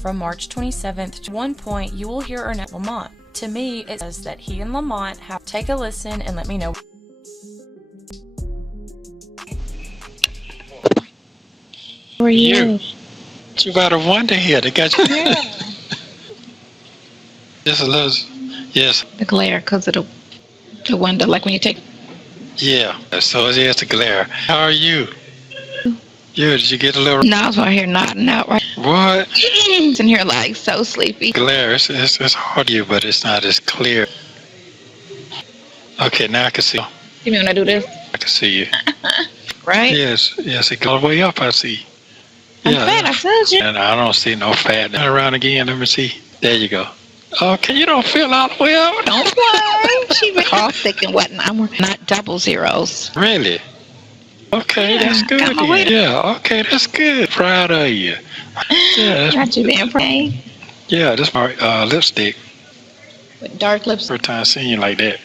from March 27th. At one point, you will hear Ernest Lamont. To me, it says that he and Lamont have take a listen and let me know. Who are you? You about a wonder here. They got you. Yeah. Just a little. Yes. The glare because of the window, like when you take. Yeah. So it's the glare. How are you? Yeah. Did you get a little? No, I was right here nodding out. Right. What? It's in here like so sleepy. Glare. It's hard to you, but it's not as clear. Okay, now I can see. You mean when I do this? I can see you. Right? Yes. Yes. It goes way up. I see. I'm fat, I told you. And I don't see no fat. Turn around again. Let me see. There you go. Okay, you don't feel all the way up. Don't worry. She was all thick and whatnot. I'm not double zeros. Really? Okay, Yeah, that's good. got my weight. Yeah, okay, that's good. Proud of you. Yeah, Got you being proud. yeah, that's my lipstick. With dark lips. First time seeing you like that.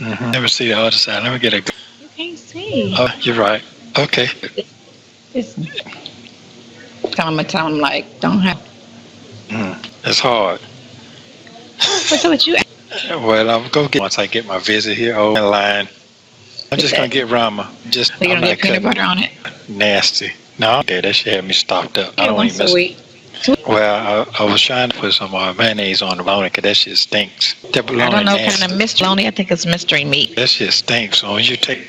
Let me see the other side. Let me get a. You can't see. Oh, you're right. Okay. It's telling me like, don't have. It's hard. What's up with you? Well, I'll go get once I get my visit here. Oh, in line. I'm just gonna get Rama. Just You're gonna get peanut butter on it. Nasty. No, that shit had me stopped up. I Get don't one even miss. sweet. Well, I was trying to put some mayonnaise on the bologna because that shit stinks. That I bologna don't know nasty. kind of mystery. Only I think it's mystery meat. That shit stinks. So when you take,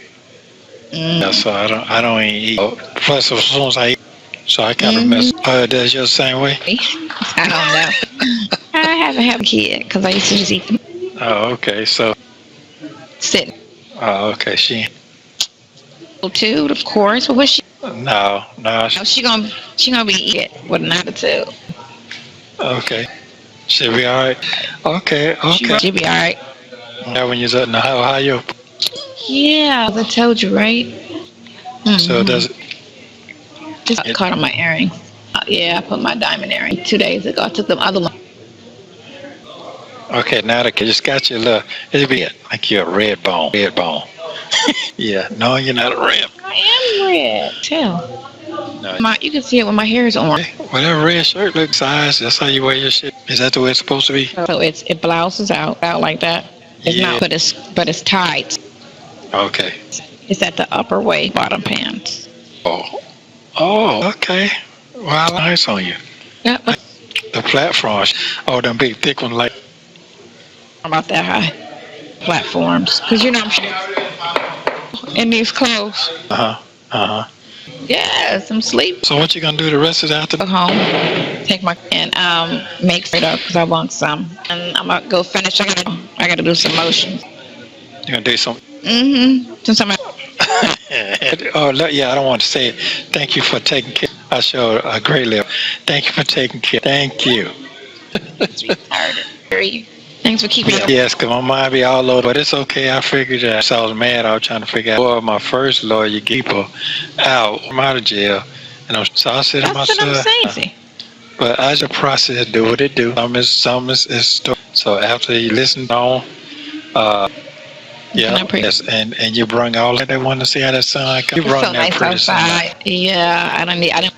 yeah, so I don't even eat. Plus, as soon as I eat, so I kind of mess. Does yours the same way? I don't know. I haven't had a kid because I used to just eat them Oh, okay. So, sitting. oh, okay. She. Attitude, of course. But what's she? No. No, she gonna be eating it with an attitude. Okay. She'll be all right. Okay. She'll be all right. Now when you're in Ohio. Yeah, as I told you, right? So does it? Just got caught on my earring. Yeah, I put my diamond earring 2 days ago. I took the other one. Okay, now that you just got your little, it'll be like you're a red bone. Yeah, no, you're not a red. I am red. Tell. No. You can see it when my hair is orange. Well, that red shirt looks size. That's how you wear your shit. Is that the way it's supposed to be? So it blouses out like that. It's not, but it's tight. Okay. It's at the upper way, bottom pants. Oh, okay. Well, nice on you. Yeah, but The platforms. Oh, them big thick ones like. about that high platforms, because you know I'm in these clothes. Yes, I'm sleep. So what you gonna do the rest of the Go afternoon? home, take my and make it up because I want some, and I'm gonna go finish. I gotta do some motions. You gonna do something? Since I'm Oh, yeah, I don't want to say it. Thank you for taking care. I show a great level. Thank you for taking care. Thank you. retarded. Thanks for keeping it. Yes, because my mind be all over, but it's okay. I figured that. So I was mad. I was trying to figure out, well, my first lawyer, people out. I'm out of jail. And so I said to myself, That's what I'm saying. but I just process, do what it do. Some is story. So after you listen on, yeah, yes, and you bring all that. They want to see how that sound. You bring so that nice pretty outside. sound. Yeah, I don't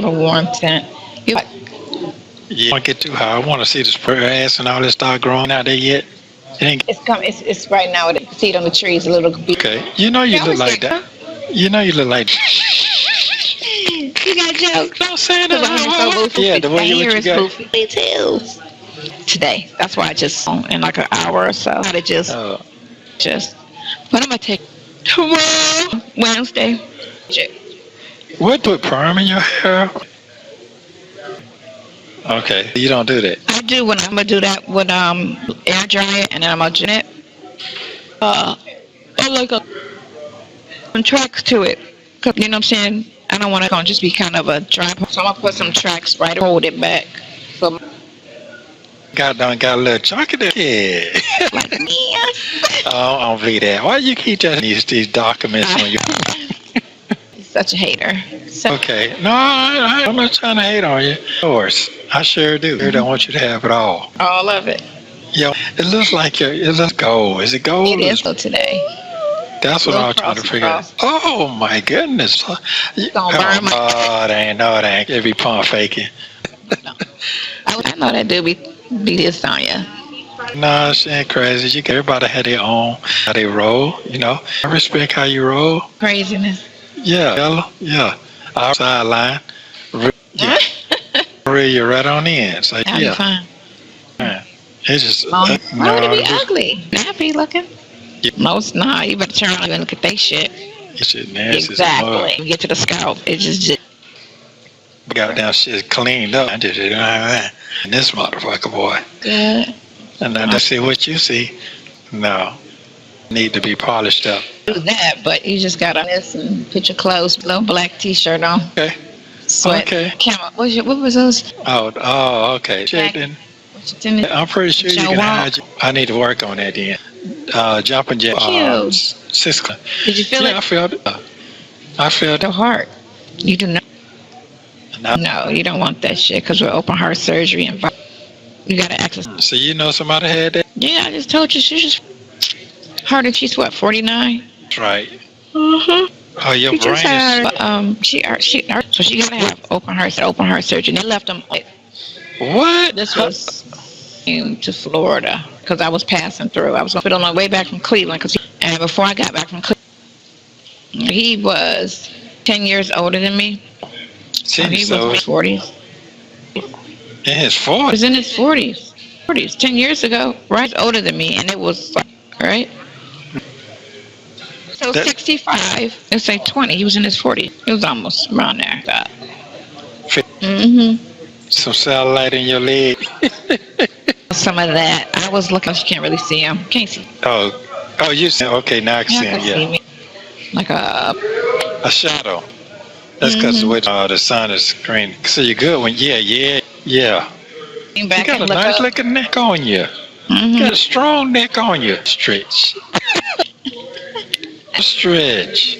a warm tent. You don't get too high. I want to see this grass and all this start growing out there yet. It's coming. It's right now. You can see it on the trees a little bit. Okay, you know you look like that. You know you look like. You got jokes. Don't say that. Yeah, the way you got. Today. That's why I just in like an hour or so. I just. But I'm gonna take tomorrow, Wednesday. What, put perm in your hair? Okay, you don't do that. I do when I'm gonna do that with air dryer, and then I'm gonna do it. I like some tracks to it. You know what I'm saying? I don't want it to just be kind of a dry. So I'm gonna put some tracks right, hold it back. So got a little chunky there. Yeah. like me. Oh, I don't believe that. Why you keep just these documents on your? Such a hater. So, okay, no, I'm not trying to hate on you. Of course, I sure do. I don't want you to have it all. all of it. Yo, it looks like it looks gold. Is it gold? It is though today. That's what Little I was trying to cross figure out. across. Oh my goodness. Gonna burn my. Oh, they ain't no, they ain't. It be pump faking. No. I know that dude be this on ya. No, she ain't crazy. Everybody had their own, how they roll, you know. I respect how you roll. Craziness. Yeah, yellow, yeah. Our sideline, yeah, reel you right on in. So, That'll be fine. It's just, Why would it be just, ugly? Nappy looking. Yeah. Most nah. You better turn around and look at they shit. it's just nasty. Exactly. You get to the scalp. It just. Goddamn shit cleaned up. I just, and this motherfucker, boy. Good. And I see what you see. No. Need to be polished up. Do that, but you just got on this and put your clothes, little black t-shirt on. Okay. Sweat. Okay. Camera. What was those? Oh, okay. Shit, then. I'm pretty sure you can hide. I need to work on that then. Jumping jack. Cisco. Did you feel it? Yeah, I felt it. I felt The it. heart. You do not. No, you don't want that shit because we're open heart surgery and you gotta access. So you know somebody had that? Yeah, I just told you she's just heart. She's what, 49? That's right. Mhm. Oh, your She brain just is. had so she gotta have open heart surgery. And they left them. What? This was to Florida because I was passing through. I was going to put on my way back from Cleveland and before I got back from Cleveland, he was 10 years older than me. So he was in his 40s. In his 40s? He was in his 40s. 10 years ago, right? Older than me, and it was right. So 65. Let's say 20. He was in his 40s. He was almost around there. Some satellite in your leg. Some of that. I was looking. You can't really see him. Can't see. Oh, you see? Okay, now I can see him. See me. Like a shadow. That's because the sun is green. So you're good when, yeah. You got a nice looking neck on you. You got a strong neck on you. Stretch. Stretch.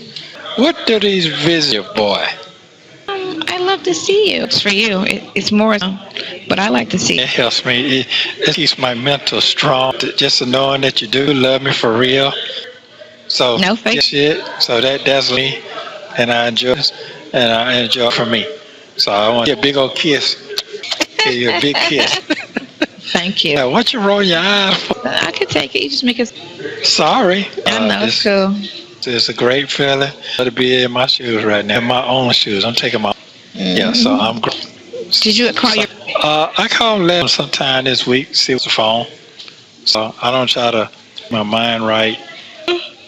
What do these visit, boy? I love to see you. It's for you. It's more, but I like to see. It helps me. It keeps my mental strong. Just knowing that you do love me for real. So no fake shit. So that's me, and I enjoy it, and I enjoy it for me. So I want you a big old kiss. Give you a big kiss. Thank you. Now, what you roll your eyes for? I could take it. You just make it. Sorry. I know. It's cool. It's a great feeling to be in my shoes right now. In my own shoes. I'm taking my. Yeah. So I'm. Did you call your? I call them sometime this week. See what's the phone. So I don't try to my mind right.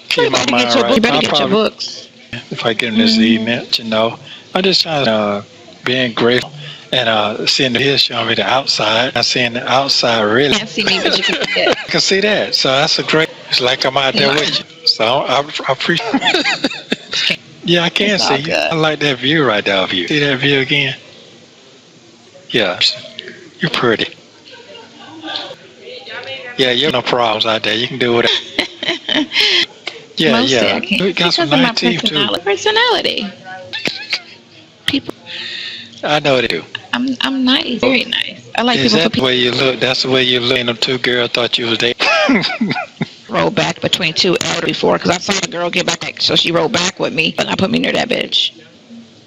Keep my mind right. You better get your books. If I get them this evening, I just try to being grateful and seeing his showing me the outside. I'm seeing the outside really. You can't see me, but you can see it. I can see that. So that's a great. It's like I'm out there with you. So I appreciate. Yeah, I can see you. I like that view right there of you. See that view again? Yeah, you're pretty. Yeah, you have no problems out there. You can do whatever. Yeah. You got some nice teeth too. Personality. People. I know they do. I'm nice, very nice. I like Is people. That the way you look? That's the way you look. And them two girls thought you was there. Roll back between two elder before because I saw a girl get back, so she rolled back with me, and I put me near that bitch.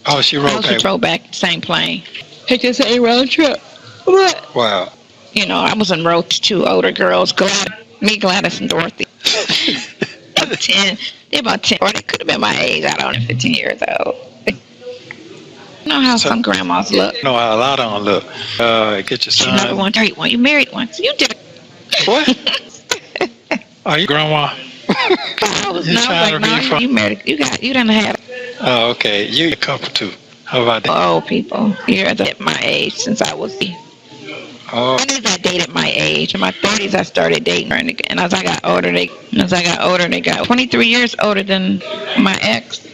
Oh, she rolled back. She rolled back, same plane. Take this a round trip. What? Wow. You know, I was in row two older girls, Gladys and Dorothy. 10. They're about 10, or they could have been my age. I don't know, 15 years old. You know how some grandmas look. No, a lot of them look. Get your son. Another one, married one. You married one. So you did. What? Are you grandma? I was you married. You didn't have. Oh, okay. You a couple too. How about that? Old people. You're at my age since I was. Oh. When did I date at my age? In my 30s, I started dating her, and as I got older, they got 23 years older than my ex.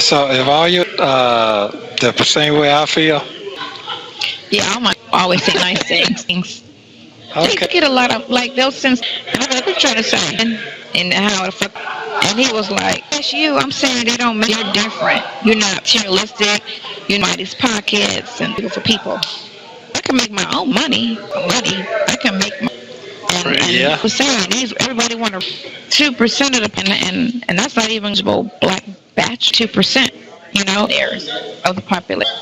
So, if all you the same way I feel. Yeah, I always say nice things. Okay. They get a lot of those things. What you trying to say? And how the fuck? And he was like, "That's you." I'm saying they don't make. You're different. You're not materialistic. You're not these pockets and for people. I can make my own money. I can make my, and Yeah. was saying everybody wanted 2% of the and that's not even black batch 2%. You know, areas of the population.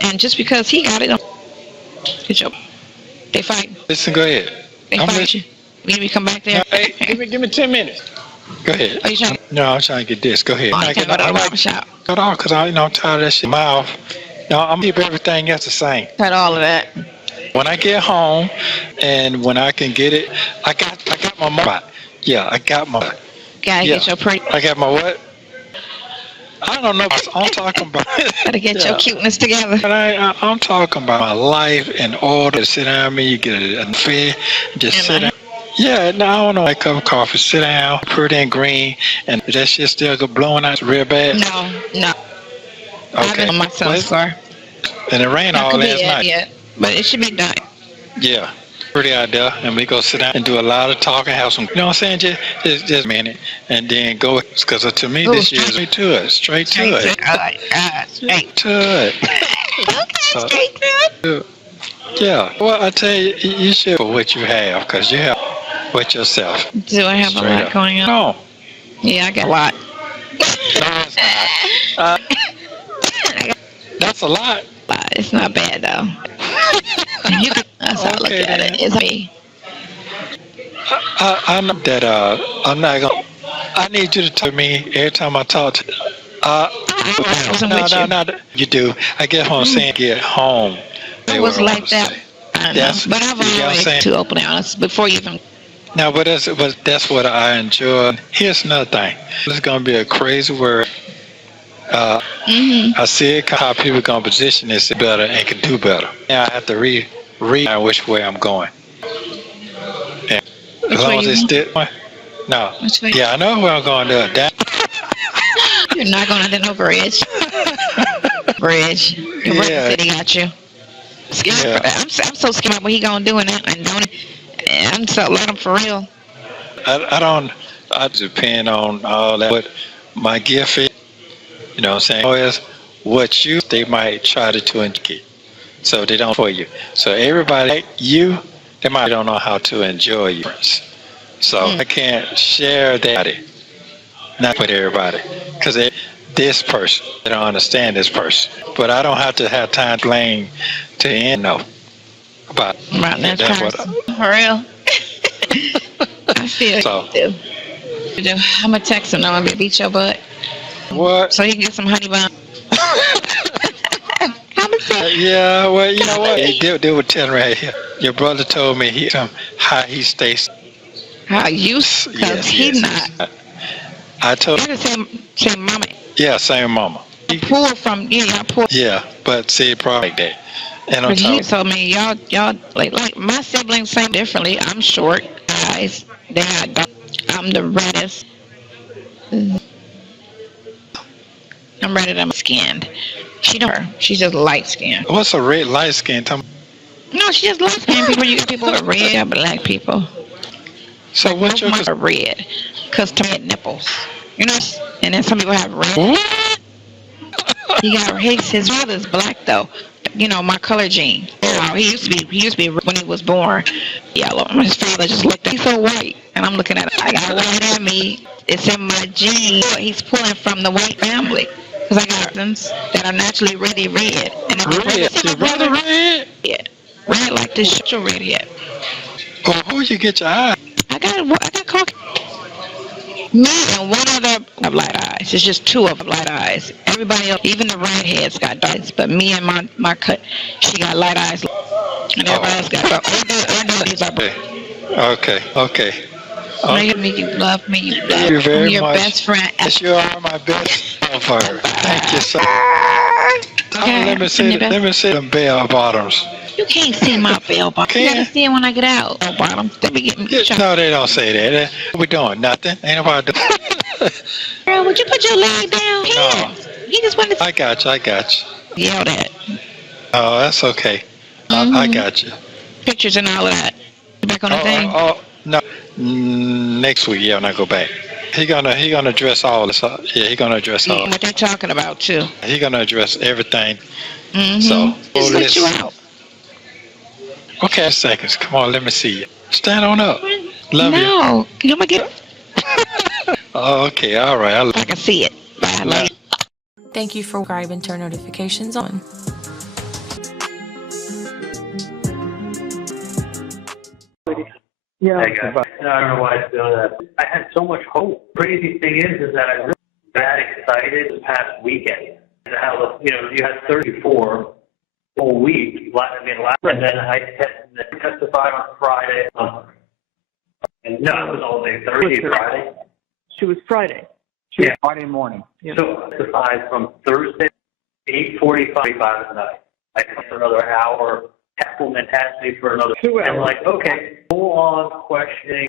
And just because he got it, good job. They fight. Listen, go ahead. They fight you. Need me to come back there? No, hey, give me 10 minutes. Go ahead. Are you trying? No, I'm trying to get this. Go ahead. Oh, you can't go to the barber shop. Cut off because I'm tired of that shit. Mouth. No, I'm gonna keep everything else the same. Cut all of that. When I get home, and when I can get it, I got my money. Yeah, I got my. Gotta get your pretty. I got my what? I don't know what I'm talking about. Gotta get your cuteness together. But I'm talking about my life in order. Sit down, you get a fair, just sit down. Yeah, no, I don't know, like a cup of coffee. Sit down, pretty and green, and that shit still go blowing out real bad. No. Okay. I've been on my son's car. And it rained all last night. Yeah, but it should be done. Yeah. Pretty out there, and we go sit down and do a lot of talking, have some, you know what I'm saying, just a minute, and then go, because to me, this year is straight to it. Straight to it. Straight to it. Okay, straight to it. Yeah, well, I tell you, you should for what you have, because you have with yourself. Do I have a lot going on? No. Yeah, I got a lot. No, it's not. That's a lot. It's not bad, though. That's how I look at it. It's me. I know that I'm not going to. I need you to tell me every time I talk to No, you do. I get home saying get home. It was like that. I know. But I've always too open and honest before you even. No, but that's what I enjoy. Here's another thing. It's going to be a crazy word. I see it how people going to position this better and can do better. Now I have to read which way I'm going. And as long as it's still, no. Yeah, I know where I'm going to. You're not going to no bridge. Bridge. Yeah. City got you. Yeah. I'm so scared what he gonna do and don't. I'm so let him for real. I depend on all that. What my gift is, you know what I'm saying, is what they might try to indicate. So they don't for you. So everybody like you, they might don't know how to enjoy you. So I can't share that. Not with everybody. Because this person, they don't understand this person. But I don't have to have time to blame to end no about that person. For real. I feel so. You do. I'm going to text him now and beat your butt. What? So he can get some honey bun. Yeah, well, you know what? They were telling right here. Your brother told me how he stays. How you? Because he's not. I told him. Same mama. Yeah, same mama. I pulled from, I pulled. Yeah, but see, probably like that. And but he told me, y'all, like my siblings same differently. I'm short, guys. I'm the reddest. I'm redder than my skinned. She's just light skinned. What's a red light skin? No, she's just light skinned people. You got people with red, you got black people. So like what's your are red? Cause to me nipples, you know. And then some people have red. What? He got his brother's black though. You know, my color gene. He used to be when he was born yellow. His father just looked at him, he's so white. And I'm looking at it. I got white in me. It's in my genes. He's pulling from the white family. Because I got cousins that are naturally really red. And your brother red? Yeah. Red like this shit red yet. Oh, who you get your eye? I got Caucasian. Me and one other have light eyes. It's just two of them light eyes. Everybody else, even the redheads got dark eyes. But me and my cut, she got light eyes. And everybody else got dark. Okay. You love me. You love you very your much. Best friend. Yes, you are my best friend. Thank you so much. Let me see them bell bottoms. You can't see my bell bottoms. You gotta see it when I get out. Bell bottoms. They be getting no, they don't say that. We doing nothing. Ain't nobody doing. Girl, would you put your leg down? No. He just wanted to. I got you. Yell that. Oh, that's okay. I got you. Pictures and all of that. Back on the thing. No. Next week, when I go back. He gonna address all this. Yeah, he gonna address all. What they're talking about too. He gonna address everything. So just let you out. Okay, seconds. Come on, let me see you. Stand on up. Love you. No, you want me to get Oh, okay, all right. I can see it. Bye. I love you. Thank you for subscribing and turn notifications on. Yeah. Hey guys. I don't know why it's doing that. I had so much hope. Crazy thing is that I was that excited this past weekend. And how, you had 34 whole week. And then I testified on Friday. And no, it was all day Thursday, Friday. She was Friday. Friday morning. Yeah. So I testified from Thursday, 8:45 at night. I took another hour. Happleman asked me for another 2 hours. I'm like, okay, full on questioning.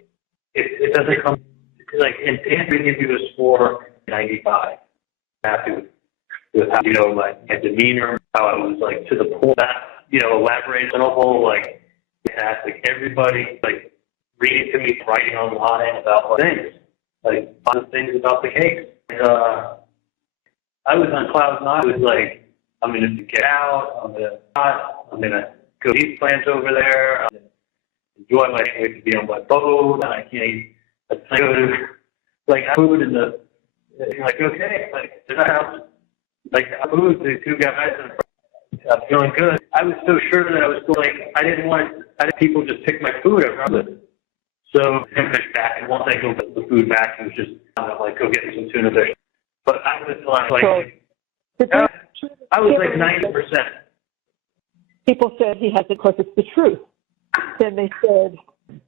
It doesn't come like in the interview was for 95. Happy with how my demeanor, how I was like to the point. That elaborate on a whole fantastic. Everybody reading to me, writing online about things other things about the case. And, I was on cloud nine. I was like, I'm gonna get out. I'm gonna go to these plants over there. I'm gonna enjoy my way to be on my boat. And I can't go to food in the okay, in the house, food. The two guys, and I'm feeling good. I was so sure that I was I didn't want people just pick my food up. So I fish back, and once I go put the food back, it was just go get some tuna fish. But I was I was 90%. People said he had to, because it's the truth. Then they said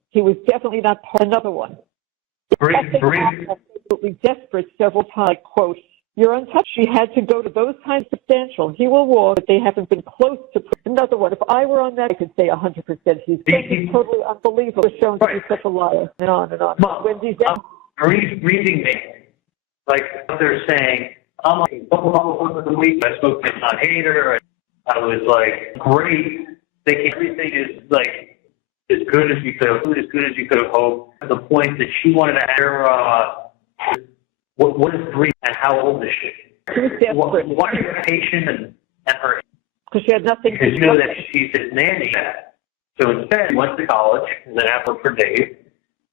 he was definitely not part of another one. Absolutely desperate several times. Quote, "You're untouched." She had to go to those kinds of substantial. He will walk, but they haven't been close to another one. If I were on that, I could say 100%. He's totally unbelievable. Shown to be such a liar, and on and on. Wendy's reading me, what they're saying. I'm the week I spoke to John Hader. I was great. Thinking everything is as good as you could have, as good as you could have hoped. To the point that she wanted to hear what is Bree and how old is she? She was desperate. Why are you patient and her? Because she had nothing. Because you know that she's his nanny. So instead, went to college and then after for Dave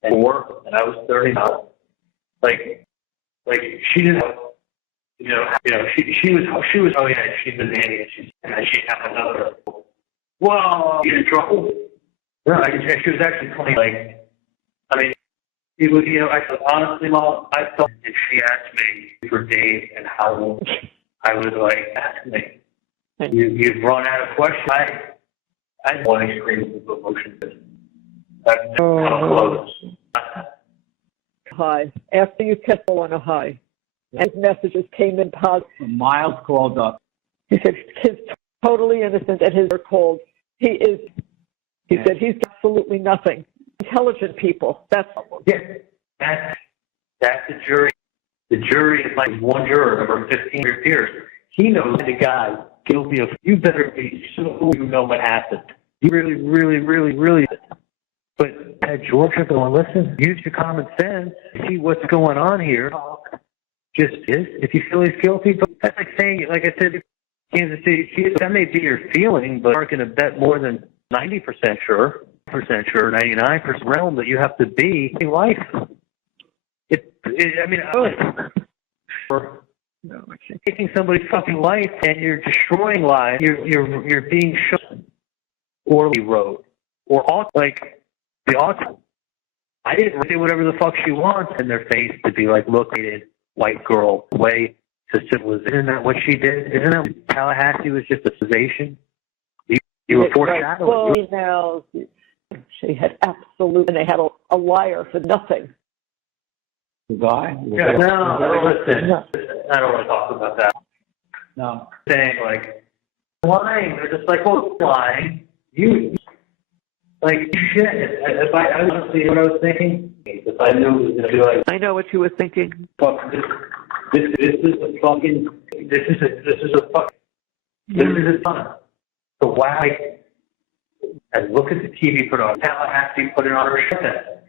and work, and I was 39. She didn't have. She was. Oh yeah, she's the nanny, and she had another. Well, you in trouble? No, she was actually 20. It was. I said honestly, Mom, I thought if she asked me for Dave and how old, I was ask me. You've run out of questions. I want to scream with emotion. That's how close. High. After you kept on a high. And his messages came in positive. Miles called up. He said he's totally innocent, and his are called. He said he's absolutely nothing. Intelligent people. That's the jury. The jury is one juror, number 15 of your peers. He knows the guy guilty of. You better be so you know what happened. You really, really, really, really. But at Georgia, going listen. Use your common sense. See what's going on here. Just is. If you feel he's guilty, but that's like saying, like I said, Kansas City Chiefs, that may be your feeling, but aren't going to bet more than 90% sure, 99% realm that you have to be in life. Taking somebody's fucking life and you're destroying lives. You're being shown or road or the autism. I didn't say whatever the fuck she wants in their face to be located. White girl way to civilization. Isn't that what she did? Isn't that what Tallahassee was just a cessation? You were foreshadowing. Well, she had absolutely, and they had a liar for nothing. The guy? Yeah, no, listen. I don't want to talk about that. No. Saying lying. They're just lying. You shit. If I honestly know what I was thinking, if I knew it was going to be I know what you were thinking. Fuck, this is a fucking, this is a fun. So why, and look at the TV put on, Tallahassee put it on her shirt.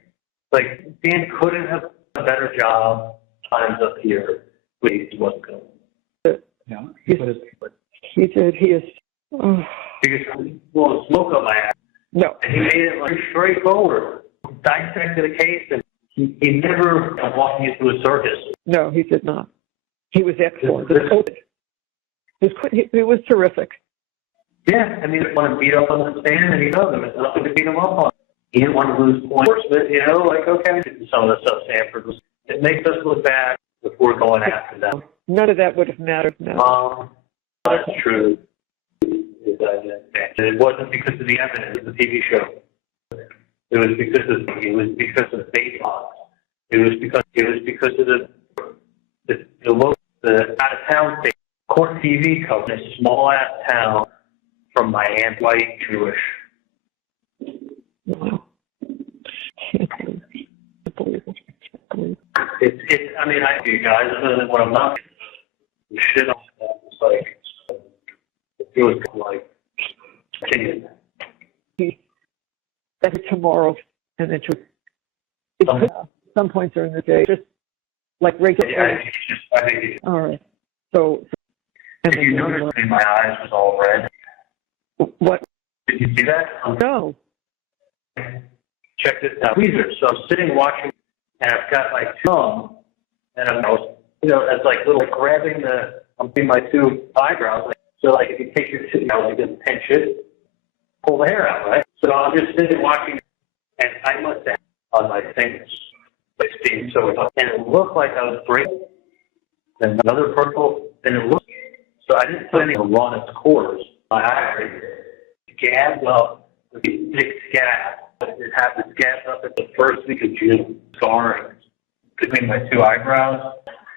Dan couldn't have done a better job times up here, but he wasn't going to. Yeah, he did. He is. Because, smoke on my ass. No. And he made it straightforward. dissected the case, and he never walked you through a circus. No, he did not. He was excellent. It was terrific. Yeah, I mean, he want to beat up on the stand, and he does them. It's nothing to beat him up on. He didn't want to lose points, but, you know, like, okay, some of the stuff Sanford was. It makes us look bad if we're going after them. None of that would have mattered now. That's true. It wasn't because of the evidence of the TV show. It was because of baseball. It was because of the out of town state court TV coverage, a small ass town from Miami, white Jewish. Wow. Can't believe it. It's. I mean, I do, you guys. Other than what I'm not. Shit. It's like it feels like. That's tomorrow, and then some points during the day, just like regular. Yeah, I think. All right. So. Did you notice my eyes was all red? What? Did you see that? No. Check this out. Tweezers. So I'm sitting watching, and I've got my thumb, and I'm, you know, it's like little grabbing I'm between my two eyebrows. Like, so like if you take your two, you know, like just pinch it, pull the hair out, right? So I'm just sitting watching, and I must have on my fingers, like Steve. So and it looked like I was breaking. And another purple, and it looked. So I didn't put any to run its course. My eye scabbed up with a big scab. It had the scab up at the first week of June, scarring between my two eyebrows.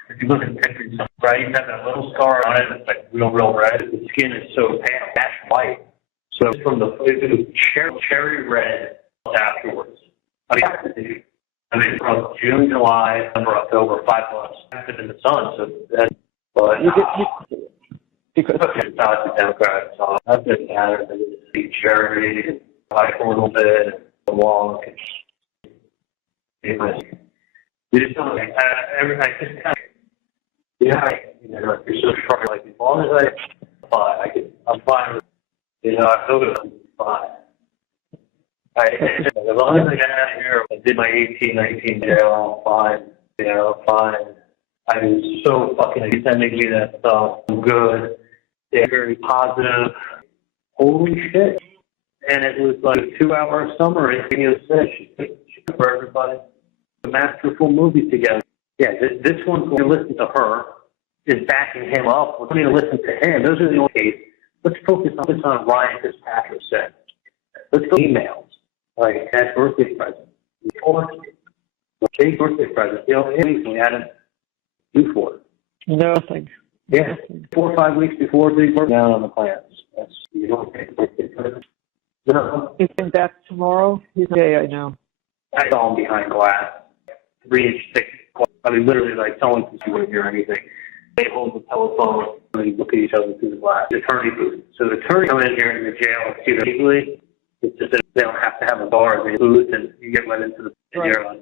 If you look at the pictures, right, you have that little scar on it. It's like real red. The skin is so pale, ash white. So from it was cherry red afterwards. I mean, from June, July, September, October, 5 months. I've been in the sun, so that's. But because it's not the Democrats, so I've been gathered to see cherry, like a little bit, walk. You just don't. I just kind of. Yeah, you know, you're so sharp. Like as long as I'm fine with. You know, I feel good. I'm fine. As long as I got out here, I did my 18, 19 jail, I'm fine. You know, fine. I was so fucking sending me that stuff. I'm good. They're very positive. Holy shit. And it was like a 2-hour summary. She said she for everybody. A masterful movie together. Yeah, this one's going to listen to her, is backing him up. We're going to listen to him. Those are the only cases. Let's focus on Ryan Fitzpatrick said. Let's go emails. Like, that's birthday present. Big birthday present. You know, anything we hadn't do for it. Nothing. Yeah. 4 or 5 weeks before big birthday. Down on the plans. That's, you don't take birthday present. No. He's coming back tomorrow? I know. I saw him behind glass. 3-inch thick. I mean, literally, like, someone can see wouldn't hear anything. They hold the telephone and they look at each other through the glass. The attorney booth. So the attorney come in here in the jail and see them legally. It's just that they don't have to have a bar. They booth and you get let into the jail.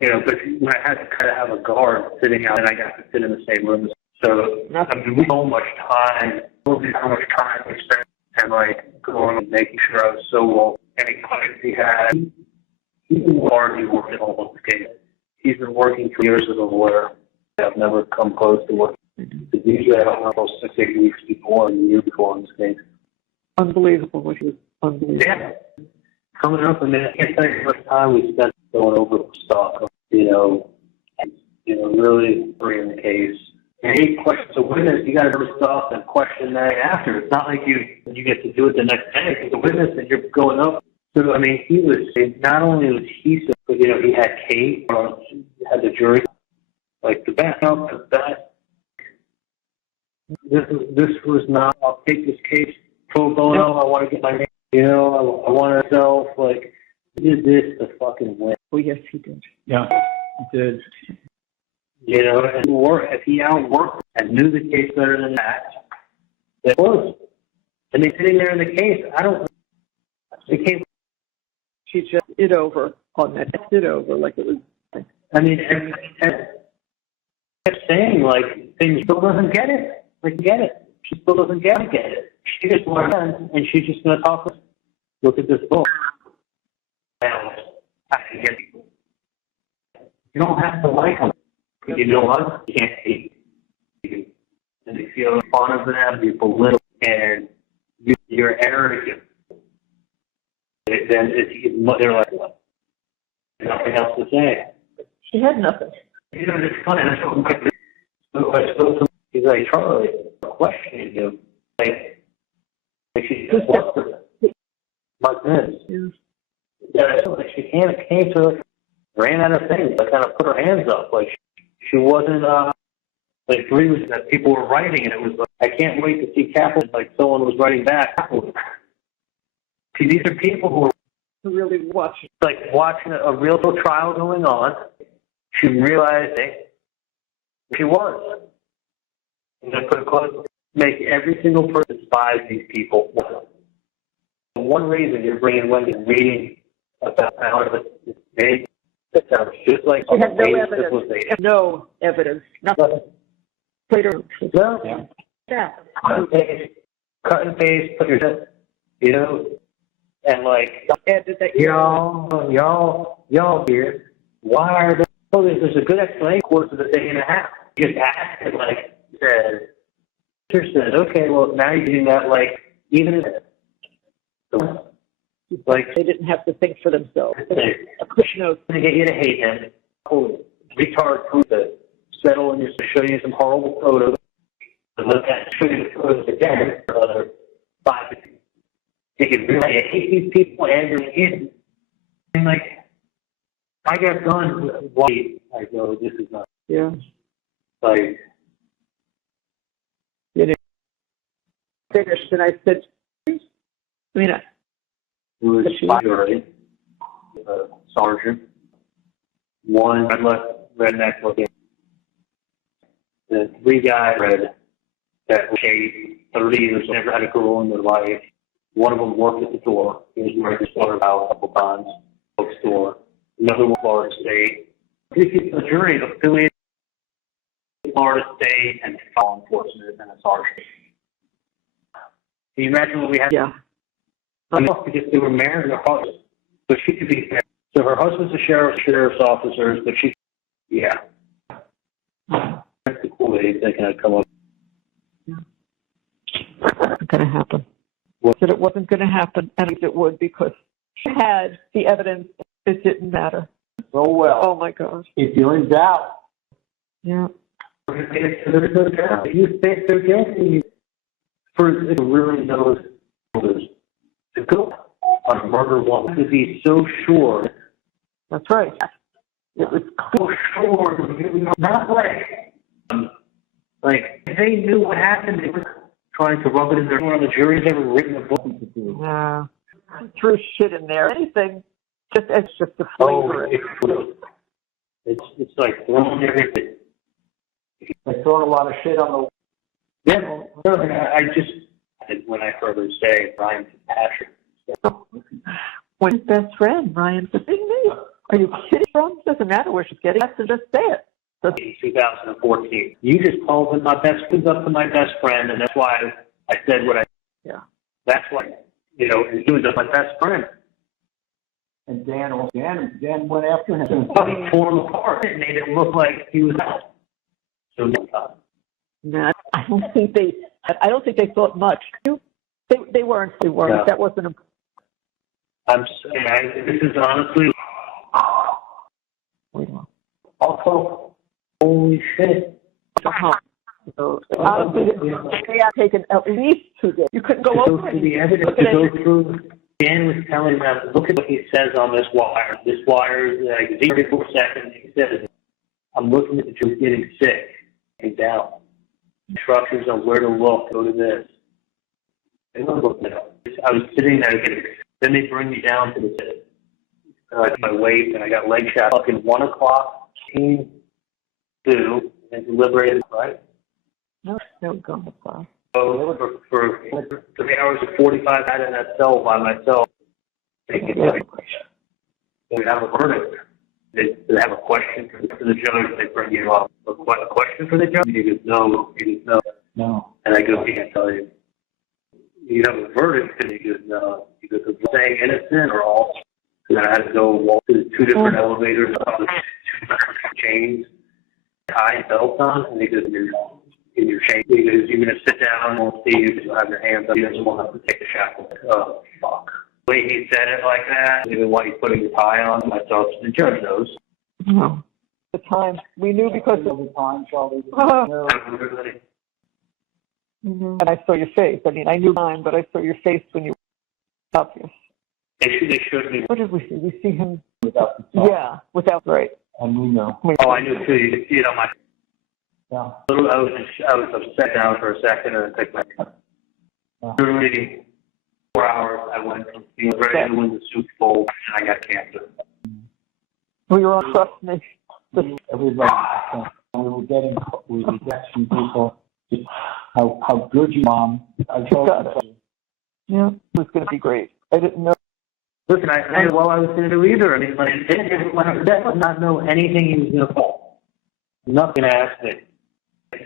You know, but when I had to kind of have a guard sitting out, and I got to sit in the same room. So I mean, we so much time. How much time we spent and like going and making sure I was so well. Any questions he had. He's been already working on this case. He's been working for years as a lawyer. I've never come close to working. Usually I don't know until 6-8 weeks before, a year before in this case. Unbelievable, which was unbelievable. Yeah. Coming up, I mean, I can't tell you how much time we spent going over stuff, really bringing the case. And any questions a witness, you got to do stuff and question that after. It's not like you get to do it the next day. It's a witness and you're going up. So, I mean, not only was he, but, you know, he had Kate, had the jury, like the backup, the best. This was not, I'll take this case pro bono, I want to get my name, you know, I want to self, like, he did this to fucking win. Oh, yes, he did. Yeah, he did. You know, and if he outworked and knew the case better than that, it was. And they sitting there in the case, She just did over on that. Did over like it was. I mean, and kept saying, like, things still doesn't get it. Like, get it. She still doesn't get it. She just learned, and she's just going to talk. Look at this book. I can get people. You don't have to like them. You know what? You can't hate them. And if you make fun of them, you belittle, and you're arrogant. Then they're like, what? Nothing else to say. She had nothing. You know, it's funny. He's like, Charlie, questioning you. Like she just walked like this. Yeah, like she came to her, ran out of things, like kind of put her hands up. Like she wasn't, like agree that people were writing, and it was like, I can't wait to see Kaplan, like someone was writing back. See, these are people who really watching, like watching a real trial going on. She realized she was. I'm going to put it close. Make every single person despise these people. One reason you're bringing Wendy reading about how it's made, that sounds just like she had no evidence. No evidence. Nothing. Later. No. Yeah. Cut and paste, put your, you know, and like, y'all here, why are they, oh, there's a good explanation course of a day and a half. You just asked it, like, says, okay, well, now you're doing that, like, even if, like, they didn't have to think for themselves. A push note. To get you to hate him, retard proof to settle and just to show you some horrible photos, and look at, show you the photos again for another 5 to 10. You can really hate these people and you're in. And like, I got done. I go, this is not. Yeah. Like, finished, and I said, it was Fury, sergeant, one redneck looking, the 3 guys read that were shady, 30 years, never had a girl in their life. One of them worked at the door. He was married to Slaughter House a couple times, bookstore. Another one, Florida State. The jury affiliated with Florida State and law enforcement and a sergeant. Can you imagine what we had? Yeah. Because they were married to her husband. So she could be, so her husband's a sheriff's officers, but she, yeah. That's the cool way thinking I'd come up. Wasn't going to happen. Said it wasn't going to happen, and it would because she had the evidence. It didn't matter. So well. Oh my gosh. If you're in doubt. Yeah. If you think they're guilty, first it really knows to go on a murder one to be so sure. That's right. It was so sure, not like if they knew what happened, they were trying to rub it in their one of the jury's ever written a book. Yeah. Threw shit in there. Anything, just to flavor it. It's like throwing everything. Like throwing a lot of shit on the. Yeah, I just when I heard her say Ryan Fitzpatrick. When his best friend, Ryan Fitzpatrick. Are you kidding? Doesn't matter where she's getting. That's to just say it. In 2014, you just called him my best friend up to my best friend, and that's why I said what I. Yeah. That's why, you know, and he was my best friend. And Dan went after him. He tore him apart and made it look like he was out. So no, I don't think they thought much. They weren't. No. That wasn't. I'm saying this is honestly. Also, holy shit. Honestly, they had taken at least 2 days. You couldn't go over it. The evidence to go through. Dan was telling them, look at what he says on this wire. This wire is like 34 seconds. He says, I'm looking at the truth getting sick and down. Instructions on where to look. Go to this. I was sitting there getting. Then they bring me down to the my weight, and I got leg shot. Fucking 1 o'clock, 2, and deliberated, right? No, go that far. So for 3 hours and 45, I had in that cell by myself. We have a verdict. They have a question for the judge. They bring you up. A question for the judge? He goes, no. He goes, no. And I go, he can't tell you. You have a verdict, and he goes, no. He goes, saying innocent or all. So then I had to go walk to the 2 different elevators on the 2 different chains. Tie belt on, and they just in your chain because you're gonna sit down, won't see you, you'll have your hands up, you just won't have to take the shackle. Oh fuck. The way he said it like that, even why he's putting the tie on, myself, the judge knows. Oh. The time we knew because of the time, Charlie. And I saw your face. I mean, I knew mine, but I saw your face when you were obvious. They should be. What did we see? We see him Without the talk. Yeah, without right. And we know. Oh, I knew too. You could see it on my. Yeah. I was upset down for a second and I took my. Literally 4 hours. I went from being ready to win the Super Bowl and I got cancer. We were on trust me. Everybody, we were getting from people. Just how good you, Mom. I told you. Yeah, it was going to be great. I didn't know. Listen, I didn't know what I was going to do either. I mean, I did not know anything he was going to pull. Nothing asked me.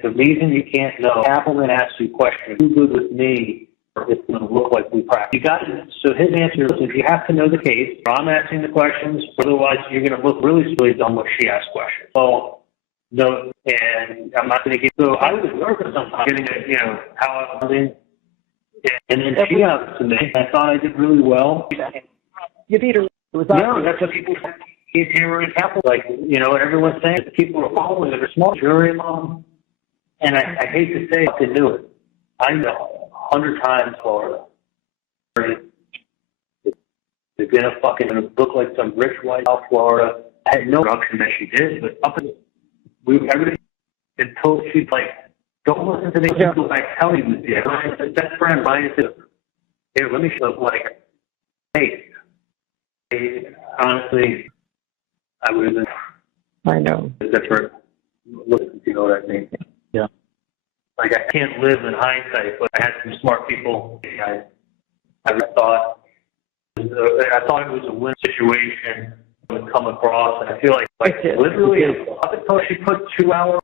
The reason you can't know, Appleman asks you questions. Too good with me, or it's going to look like we practice. You got it. So his answer is, if you have to know the case, I'm asking the questions. Otherwise, you're going to look really dumb when she asks questions. So, no, and I'm not going to get. So I was nervous sometimes, getting how I was in. And then she got to me. I thought I did really well. You beat her. No, that's what people say. He's here in Apple. Like, everyone's saying that people are following it. They're smart. Jury, Mom. And I hate to say it, to do it. I know 100 times Florida. They're gonna look like some rich white South Florida. I had no production that she did, but everything until she's like, don't listen to these people I tell you this. Yeah, my best friend Ryan said, here, let me show you like, hey, honestly, I would have been. I know. Different. You know what I mean? Yeah. Like, I can't live in hindsight, but I had some smart people. I thought it was a win situation would come across, and I feel like literally, up until she put 2 hours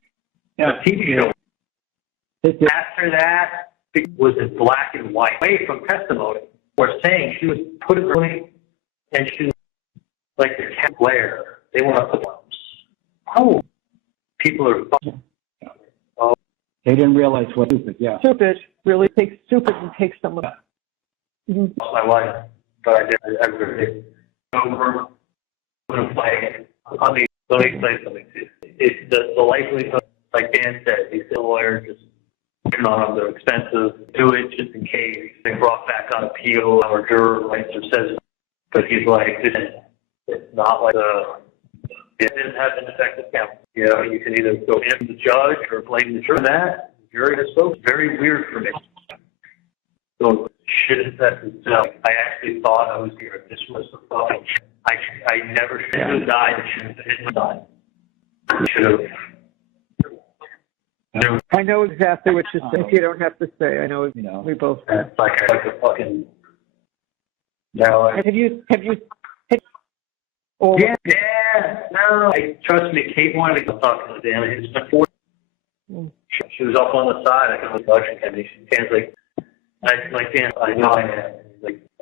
on a TV show. After that, it was in black and white, away from testimony, or saying she was put in early, and she was like the cat Blair. They want to put oh, people are fucking. Oh, they didn't realize what stupid. Yeah. Stupid really takes stupid and takes someone. Lost my life, but I did. I really did. Over. I'm going to play. Let me say something to you. It's the likelihood, like Dan said, these lawyers just on them. They're expensive. Do it just in case they brought back on appeal or juror rights or says. But he's like, it's not like it didn't have an effective counsel. You can either go in the judge or blame the jury. That the jury has spoken. Very weird for me. So shit that itself. I actually thought I was here. This was the fucking. I never should have died. I should have died. I should have. No. I know exactly what you're saying. You don't have to say. I know. We both. It's like a fucking. No. Have you? Yeah. No. Trust me. Kate wanted to go talk to the damn. It's before. She was up on the side. I could production company. Dan's like, Dan, I know I am.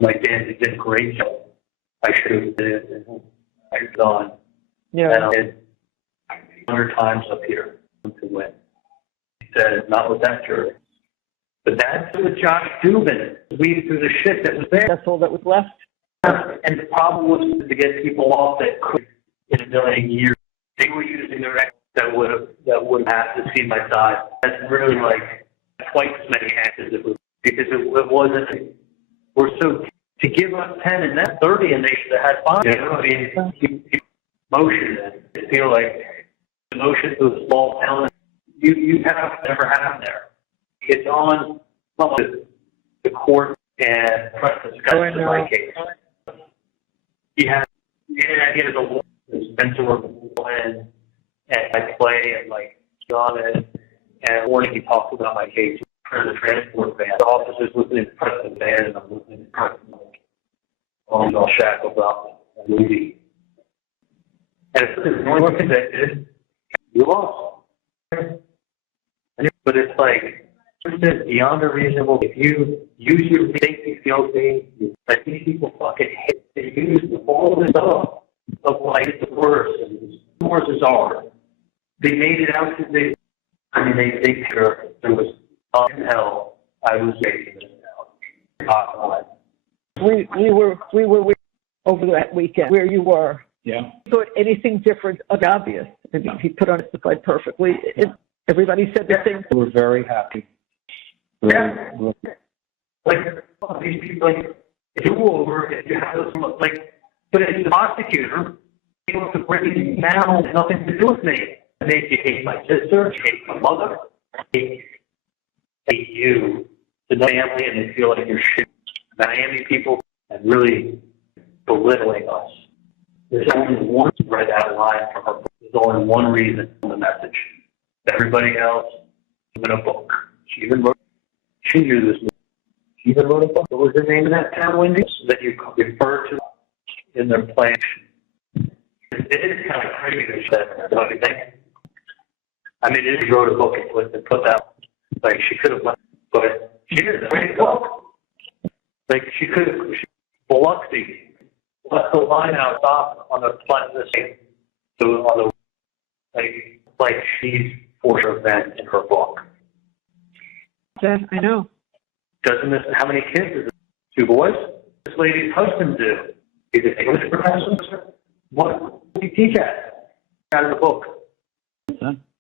Like Dan, you did a great job. I should have did it. I was on. Yeah. And I did 100 times up here to win. He said, not with that jury. But that's with Josh Dubin. Weeding through the shit that was there. That's all that was left. And the problem was to get people off that could in a million years. They were using the record that would have to see my side. That's really like twice as many actors it was because it wasn't. We're so to give us 10 and then 30, and they should have had 5. I mean, motion. I feel like emotion to a small talent. You have never have there. It's on the court and press discussion in my case. He has a lot of mentor and I play and like on it. And morning he talks about my case for the transport van. The officers listening to press the van and I'm listening to press like all shackled up a movie. And if there's more convicted, you lost. But it's like beyond a reasonable. If you use your think you feel thing, like these people fucking hate. They used all this stuff of like the worst and more bizarre. They made it out to they there was in hell. I was making this out. We were over that weekend where you were. Yeah. Thought anything different obvious. I mean, he put on it perfectly. Everybody said the same. We were very happy. Like these people, like do over if you have this, like, but as the prosecutor, you have to bring it down. It's nothing to do with me. It makes you hate my sister, hate my mother, hate you, the family, and they feel like you're shit. Miami people and really belittling us. There's only one read that line from her book. There's only one reason for the message. Everybody else, even a book. She knew this movie. She even wrote a book. What was the name of that town, Wendy, that you refer to in their plan? It is kind of crazy to say that, don't you think? I mean, she wrote a book and put that, like, she could have left, but she didn't write a book. Like, she could have, Biloxi left the line out top on the front of the same, so on the, like she's forced her event in her book. Yeah, I know. Doesn't this, how many kids is it? 2 boys? This lady's husband do. He's an English professor? What did he teach at? Out of the book.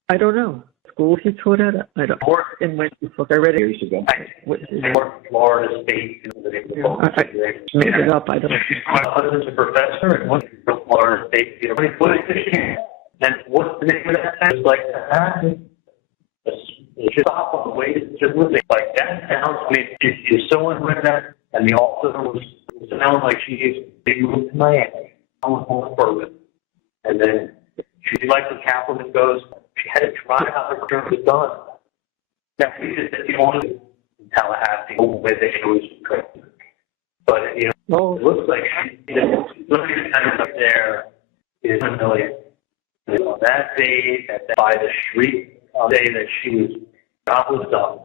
I don't know. School he taught at? I don't know. In my book, I read it years ago. Florida State. I made it up. I don't know. My husband's a professor at Florida State University. And what's the name of that town? It's like, it's just off on the way. It's just like that sounds. I mean, if someone read that and the author was sound like she moved to Miami, I was more bourbon, and then she like the Kaplan goes. She had to drive out her term was done. Now she just said she wanted in Tallahassee where they was good. But you know, it looks like looking at up there is $1 million. On that day, by the street, on the day that she was done,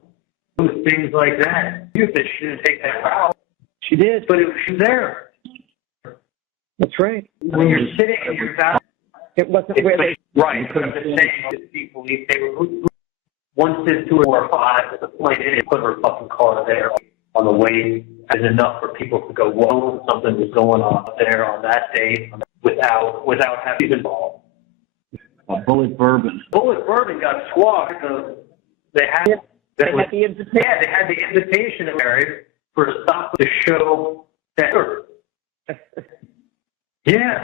it was things like that. You said she didn't take that route. She did, but she was there. That's right. When you're sitting and you're down, it wasn't where they. Right. I'm just saying, people, they were 1, 2, 4, 5 at the point in it, put her fucking car there on the way as enough for people to go, whoa, something was going on there on that day without having been involved. Bullet Bourbon. Bullet Bourbon got squawked because they had the invitation. Yeah, they had the invitation of Mary for to stop the show. Yeah,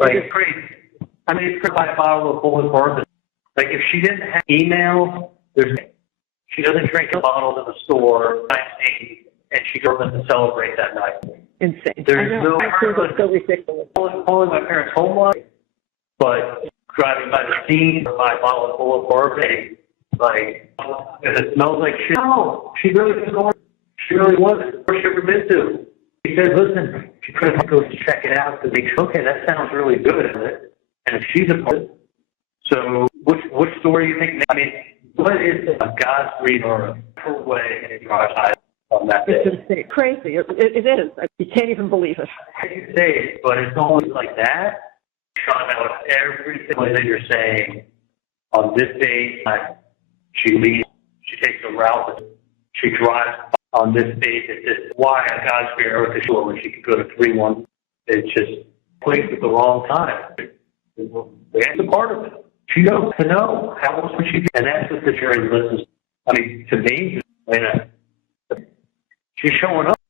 like it's crazy. I mean, it's buy a bottle of Bullet Bourbon. Like if she didn't have email, she doesn't drink a bottle in the store, and she goes in to celebrate that night. Insane. There's no it's so ridiculous. Calling my parents home life, but driving by the scene, buy a bottle of Bullet Bourbon, like if it smells like shit. No, she really was going. She really wasn't. Where she ever been to? He said, listen, she couldn't go check it out to make sure. Okay, that sounds really good, isn't it? And if she's a part, so which story do you think? I mean, what is a God's read or a way in your eyes on that day? It's insane. Crazy. It is. You can't even believe it. I can say it, but it's always like that. Sean, out everything that you're saying on this day, she leaves, she takes a route, she drives on this day. It's just why a God's spirit with the shore when she could go to 3-1. It's just placed at the wrong time. That's a part of it. She knows to know how else would she do, and that's what the jury listens. I mean, to me, she's showing up.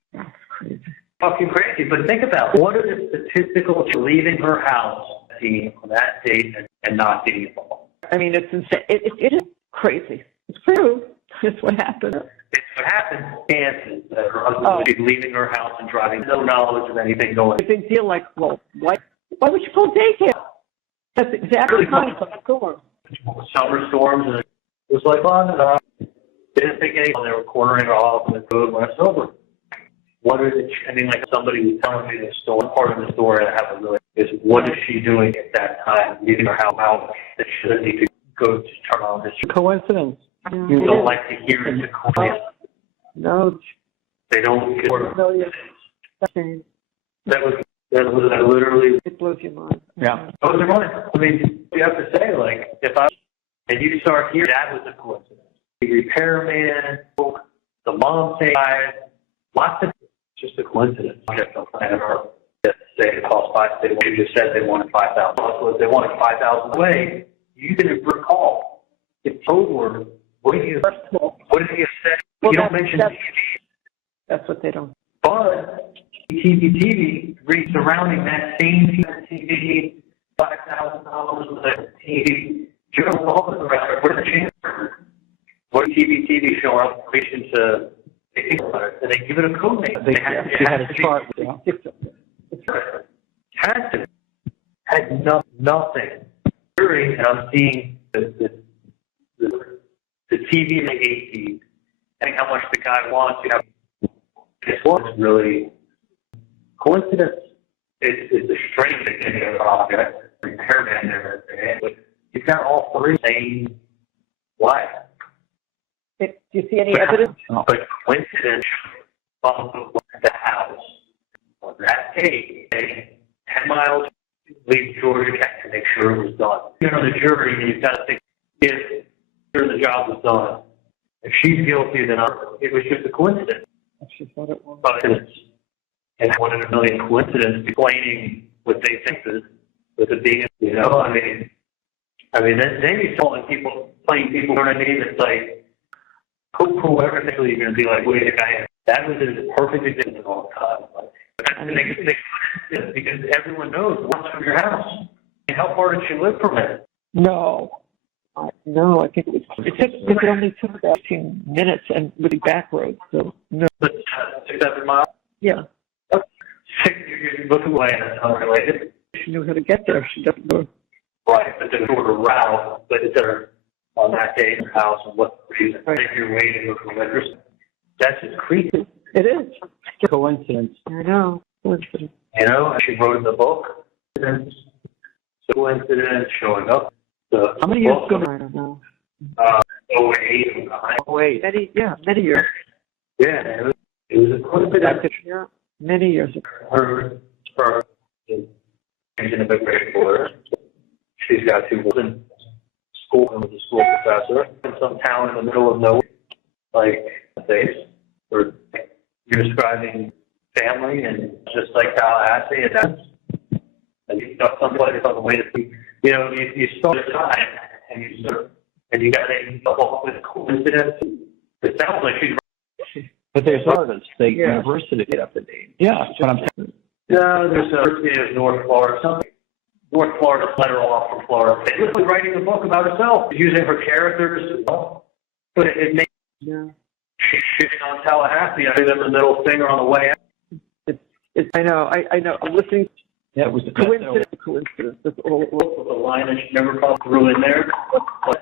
Fucking crazy. But think about what are the statistical leaving her house on that date and not getting involved. I mean, it's insane. It is crazy. It's true. It's what happened. It's what happened. Chances that her husband would be leaving her house and driving, no knowledge of anything going. It's a big deal. Like, well, why would you pull daycare? That's exactly how storm. Summer storms, and it was like, well, they didn't think anything. They were cornering her off in the road when it's over. What is it? I mean, like somebody was telling me the story. Part of the story I haven't really is what is she doing at that time, leaving her house out that she doesn't need to go to turn on this. Coincidence. You don't like to hear it. No. They don't. That was literally. It blows your mind. Yeah. That was your mind. I mean, you have to say, like, and you start here, that was a coincidence. The repairman, the mom saying, lots of, just a coincidence. I just don't plan or say it cost $5,000. They just said they wanted $5,000. So if they wanted $5,000 away, you didn't recall. If told were, what did you say? Well, you don't mention TV. That's what they don't. But TV, surrounding that same TV, $5,000 with a TV, Joe Walton, where the chance what TV show up relation to and they give it a code name. They had a chart. Had nothing. And I'm seeing the TV and the AC, and how much the guy wants. You know, this was really coincidence. It's a strange thing of an object, repairman there, but you've got all three saying why. Do you see any evidence? But coincidence of the house on that day, 10 miles, leave Georgia Tech to make sure it was done. You're on the jury, and you've got to think if the job was done. If she's guilty, then it was just a coincidence. She thought it was. Coincidence. And one in a million coincidence explaining what they think is with it being, you know, I mean, then you're playing people, you know what I mean? It's like, cool, everything you're going to be like, wait a guy, that was a perfect example all the time. Like, because everyone knows what's from your house. And how far did she live from it? No, I think it only took about 15 minutes and with the back road, so no. 6, 7 miles? Yeah. You're looking away and it's unrelated. She knew how to get there. She doesn't know. Right, but the shorter route, but it's there on that day in her house and what reason. Right. If you're waiting for letters, that's just creepy. It is. Coincidence. I know. Coincidence. You know, she wrote in the book. Coincidence showing up. How many years ago? I don't know. 08 or 09. 08. Many years. Yeah, it was a coincidence. Yeah, many years ago. Her is in a big grade for her. She's got 2 boys in school and was a school professor in some town in the middle of nowhere, like states, where you're describing family and just like Tallahassee, and that's you know someplace on the way to see. You know, you start a time and you got to come up with a coincidence. It sounds like she's. But there's Florida State University up the name. Yeah, that's what I'm saying. No, there's a University of North Florida. North Florida letter off from Florida State. She's writing a book about herself, using her characters. But it makes she's shitting on Tallahassee. I think them the middle finger on the way out. I know. I'm listening. Yeah, it was a coincidence. That's all it was. The line that she never probably threw in there.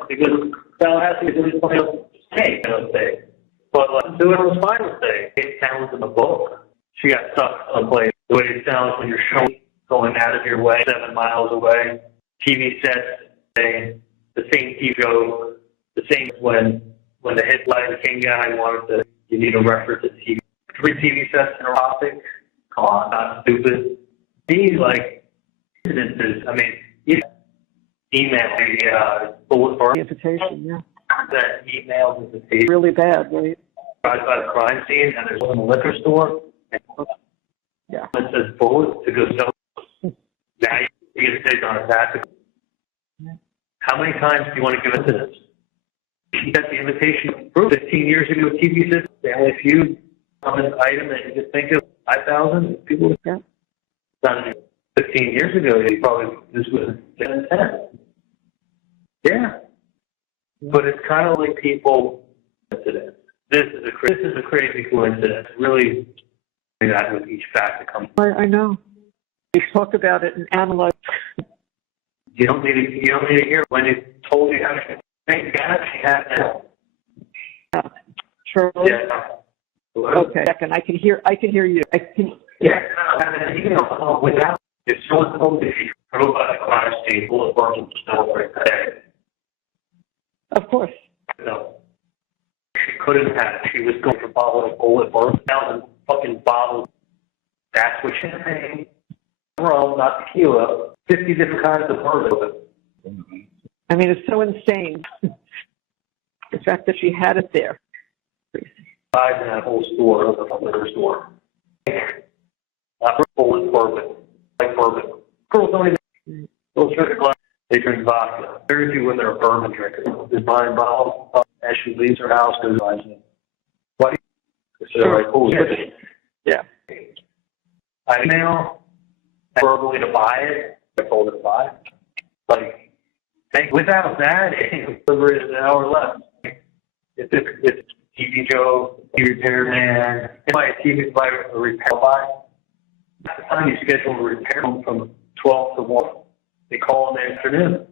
Because Tallahassee is a state, But do it on the final thing. It sounds in the book. She got stuck someplace. The way it sounds when you're showing going out of your way, 7 miles away. TV sets saying the same TV show, the same when the hit Lion King guy wanted you need a reference to TV. 3 TV sets in a topic. Come on, not stupid. These like incidences. I mean, email bullet for invitation. That email invitation. Really bad, right? Right by the crime scene, and there's one in the liquor store. And it says bullet to go sell. Now you get to take on a tactic. How many times do you want to give it to this? You got the invitation approved 15 years ago. TV says Family Feud, common item that you just think of 5,000 people. Yeah. Done 15 years ago. You probably this was 10. Yeah. But it's kind of like people today. This is a crazy coincidence. Really, that with each fact that comes. I know. We talk about it and analyze. You don't need to hear when it told you how to. Thank God she had that. Yeah. Shirley. Yeah. Okay. Second, I can hear you. I can. Yeah. Without if someone told you she drove by the crime scene, bullet burns and snow right there. Of course. No. She couldn't have. She was going for bottle of bullet burns, 1,000 fucking bottles. That's what champagne, rum, not tequila, 50 different kinds of bourbon. I mean, it's so insane. The fact that she had it there. Buys in that whole store, the liquor store. Not full with bourbon, like bourbon. Girls don't even drink a glass. They drink vodka. Very few women are bourbon drinkers. They buy bottles as she leaves her house. Goes buys it. What? So they're like, holy shit. Yeah. I email verbally to buy it. I told her to buy it. Like, without that, it was an hour less. It's TV Joe, TV repairman. It might buy a repair buy. At the time you schedule a repair from 12 to 1. They call in the afternoon,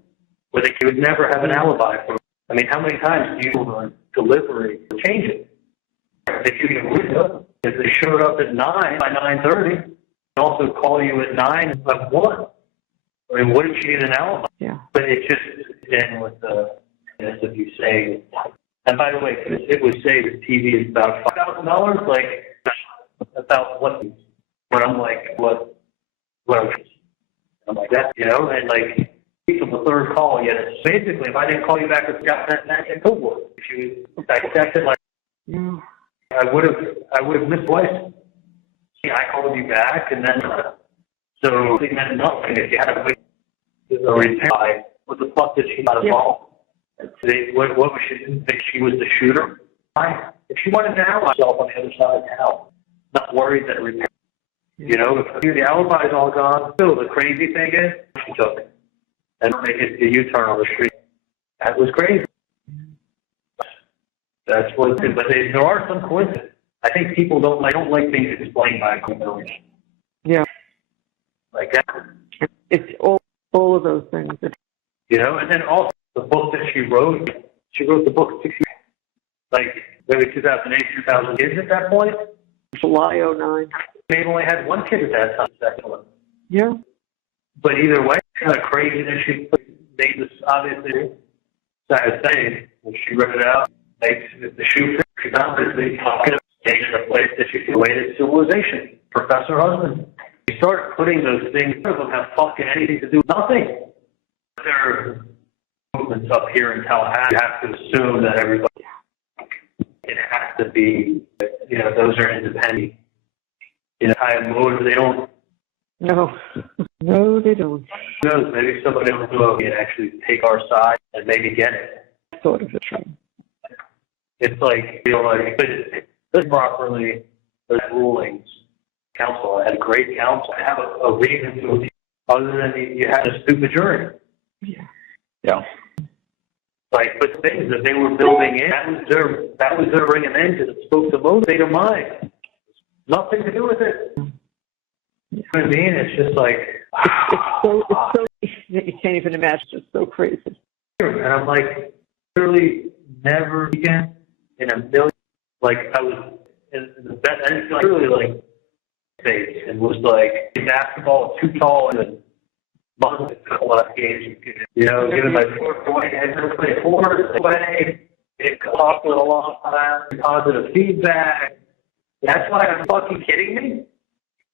where they would never have an alibi for. I mean, how many times do you do a delivery change it? If you get window, if they showed up at 9 by 9:30, they also call you at 9 at 1. I mean, wouldn't you need an alibi? Yeah. But it just then with the if you say. And by the way, it would say the TV is about $5,000. Like about what I'm like what I'm like that, you know, and like from the third call, yet it's basically if I didn't call you back, it's got that cohort. If you dissected like I would have missed twice. I called you back, and then so it meant nothing if you had to wait a reply. What the fuck did she not involved? What was she? Think she was the shooter? If she wanted to ally herself on the other side of town, not worried that repair. You know, if the alibi is all gone, still the crazy thing is she took it and make it the U-turn on the street. That was crazy. That's what. But there are some coincidences. I think people don't like things explained by a coincidence. Yeah. Like that. It's all of those things. You know, and then also the book that she wrote the book 60, like maybe 2008, 2000 kids at that point. July 09. They only had one kid at that time, second one. Yeah. But either way, it's kind of crazy that she made this obviously sad thing when she wrote it out. Makes the shoe fit. She's obviously talking about a place that she related civilization. Professor Husband. You start putting those things, none of them have fucking anything to do with nothing. There are movements up here in Tallahassee. You have to assume that everybody, it has to be, you know, those are independent. You know, high motive, they don't. No, they don't. Who knows? Maybe somebody will go and actually take our side and maybe get it. Sort of a true. It's like, you know, like, but it's properly, those rulings. Counsel, I had a great counsel. I have a reason to, other than you had a stupid jury. Yeah. Like, but the things that they were building in, that was their bringing in because it spoke to motivate of mind. Nothing to do with it. You know what I mean? It's just like it's so you can't even imagine. It's just so crazy. And I'm like, literally never again in a million. Like I was in the best. I didn't feel like really like face and was like basketball too tall and a lot of games. You know, given my 4th point, I never played forward away. It talked for a long time. Positive feedback. That's why I'm fucking kidding me.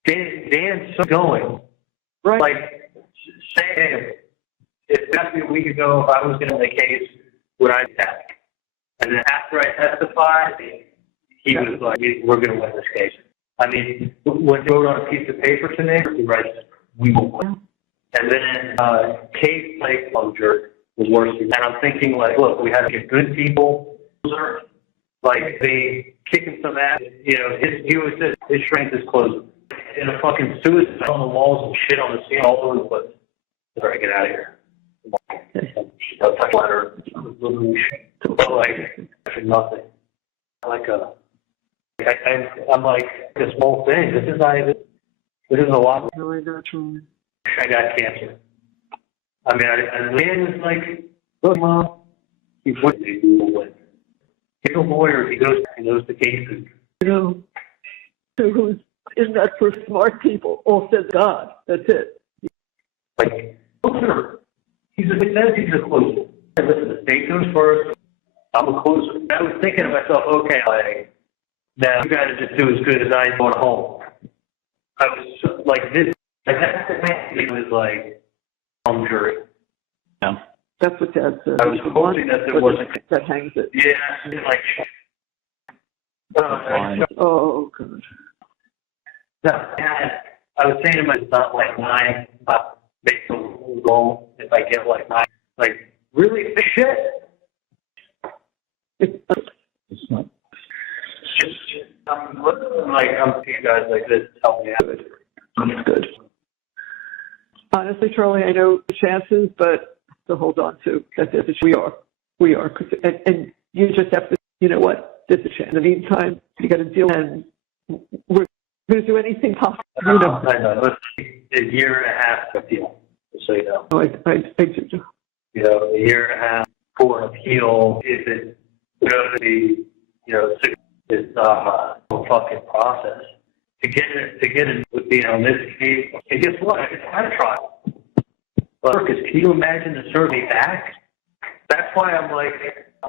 Dan's so going. Right. Like, saying, if asked me a week ago if I was going to make a case, would I attack? And then after I testified, he was like, we're going to win this case. I mean, when he wrote on a piece of paper to me, he writes, we will win. And then case like closure was worse. And I'm thinking, like, look, we had to get good people. Like, they kicking some ass. You know, he always said his strength is closing. In a fucking suicide on the walls and shit on the ceiling all over the place. Sorry, get out of here. I'll touch letter. But like nothing. I'm like this whole thing. This is not even. This is a lot. I got cancer. I mean, and man was like, look, Mom, he wouldn't do it. He's a lawyer. He knows the cases. You know, so isn't that for smart people? All says God. That's it. Like, closer. He's a closer. Listen, the state goes first. I'm a closer. I was thinking to myself, okay, like, now you got to just do as good as I do at home. I was like this. Like that it was like jury. Yeah. That's what Dad said. I was hoping that there wasn't that hangs it. Yeah, like. Oh, good. I was saying to myself, it's not like 9, but make a goal if I get like 9. Like, really? Shit? It's not. I'm to you guys like this, tell me how it is. That's good. Honestly, Charlie, I know the chances, but to hold on to that there's a chance. We are. And you just have to, you know what, there's a chance. In the meantime, you got to deal, and we're going to do anything possible. You know. I know. It's a year and a half appeal, so you know. I do. You know, a year and a half for an appeal, if it's going to be, you know, it's a fucking process. To get it would be on this case. And guess what? It's not a trial. But can you imagine to serve me back? That's why I'm like,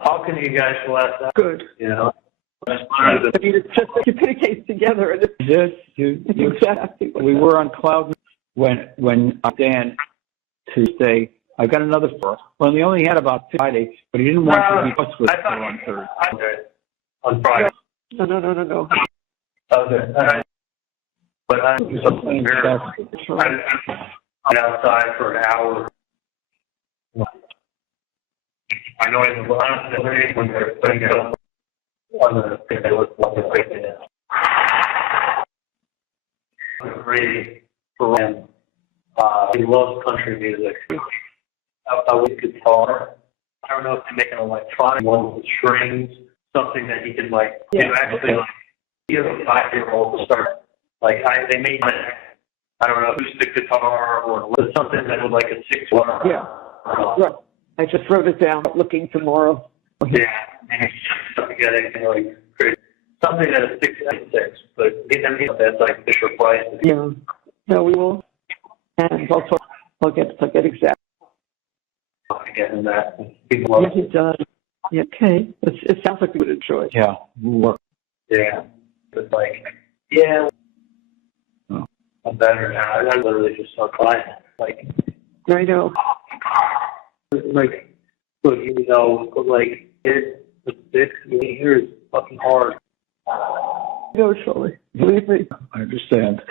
how can you guys last that? Good. You know? I mean, it's just like you put a case together, and it's exactly what we were on cloud when Dan to say, I got another first. Well, he only had about 2 Fridays, but he didn't want to be fussed with it on Thursday. On Friday. No. Okay. All right. But I'm outside for an hour. I know it's honestly when they're putting it on the thing, they look like they're breaking it. Really for him. He loves country music. I like guitar. I don't know if they're making an electronic one with strings, something that he can like, you know, actually like, he has a 5-year-old to start. Like they made, I don't know, acoustic guitar or something that was like a 6-1. Yeah. Right. I just wrote it down. Looking tomorrow. Yeah, and it's just to get anything like crazy. Something that is 6, but that's like Fisher Price. Yeah. No, we will. And I'll get exact. Getting that. Yeah, he does. Yeah, okay. It sounds like we would enjoy it. Yeah. Yeah. But like, yeah. Oh. I'm better now. I literally just start crying. Like, I know. Like, look, you know, like, this here is fucking hard. No, Charlie. Believe me. I understand.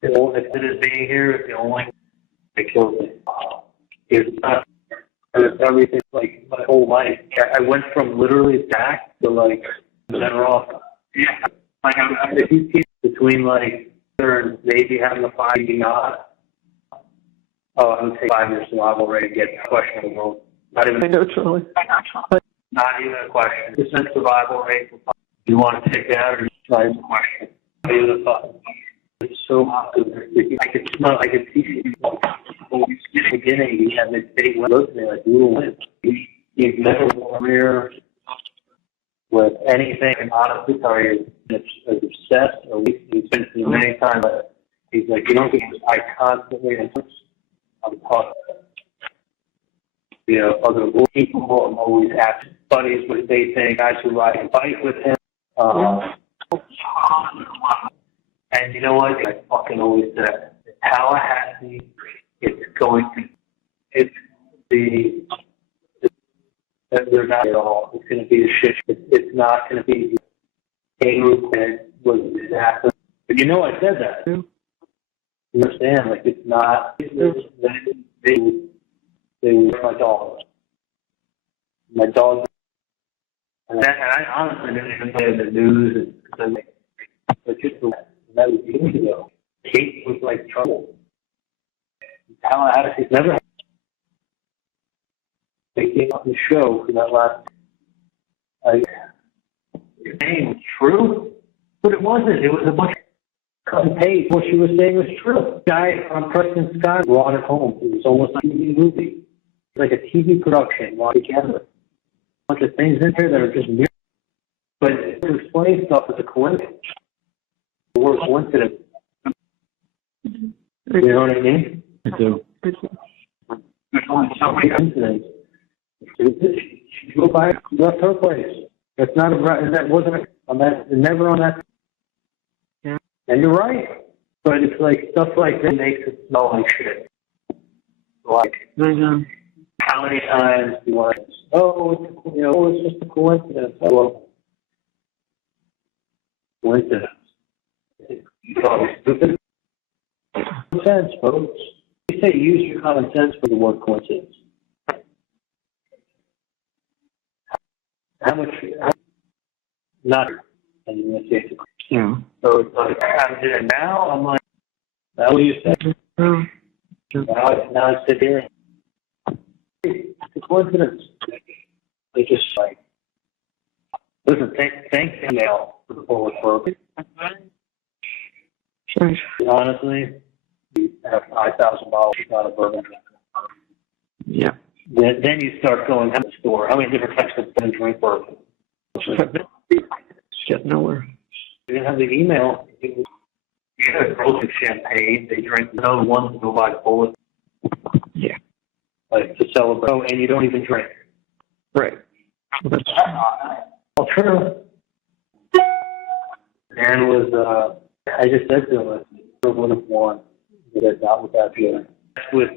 If it is being here, it's the only thing that kills me. It's not. It's everything, like, my whole life. I went from literally back to, like, better off. Yeah. Like, if you keep between, like, maybe having a 5 maybe not. Oh, I would take 5 years survival rate to get questionable. Not even. I know, Charlie. Not even a question. Percent survival rate. Do you want to take that or just try the question? Not even a thought. It's so hot. I could smell. I could see people. In the beginning, he had this big look at me like, "You will win." He's never career with anything. And honestly, sorry, it's obsessed. Or he's been to me many times. But he's like, you don't get. I constantly. I'm talking. You know, other people. I'm always asking buddies what they think. Guys who ride a bike with him. And you know what? I fucking always said, Tallahassee, they're not at all. It's going to be a shit. It's not going to be a group that was disaster. But you know I said that. You understand? Like, it's not. They were my dogs. My dogs. And I honestly didn't even play in the news. But just that was years ago. Kate was like trouble. Tallahassee never had. They came on the show for that last. Your name was true, but it wasn't. It was a bunch of cut and paste. What she was saying was true. Guy on Preston Sky brought it home. It was almost like a TV movie. It's like a TV production all together. A bunch of things in there that are just weird. But to explain stuff is a coincidence. Or coincidence. You know what I mean? I do. There's only so many coincidences. She go by, left her place. That's not a, that wasn't a, on that, never on that. And you're right. But it's like stuff like that makes it smell like shit. Like, how many times do you want to, it's just a coincidence. Well, coincidence. You thought it was stupid. Common sense, folks. You say use your common sense for the word coincidence. How much? Not. And you're going to say it's a So it's like, I did it now. I'm like, that's what you said. Now I sit here. It's a coincidence. They just like, listen, thank email for the forward program. Honestly, you have $5,000 out of bourbon. Yeah. Then you start going to the store. How many different types of things drink bourbon? Get nowhere. You didn't have the email. You had a grocery champagne. They drink another one to go buy bullets. Yeah. Like to celebrate. Oh, and you don't even drink. Right. Well, that's all true. Dan was, I just said to him, I would have won. But not with that feeling. That's with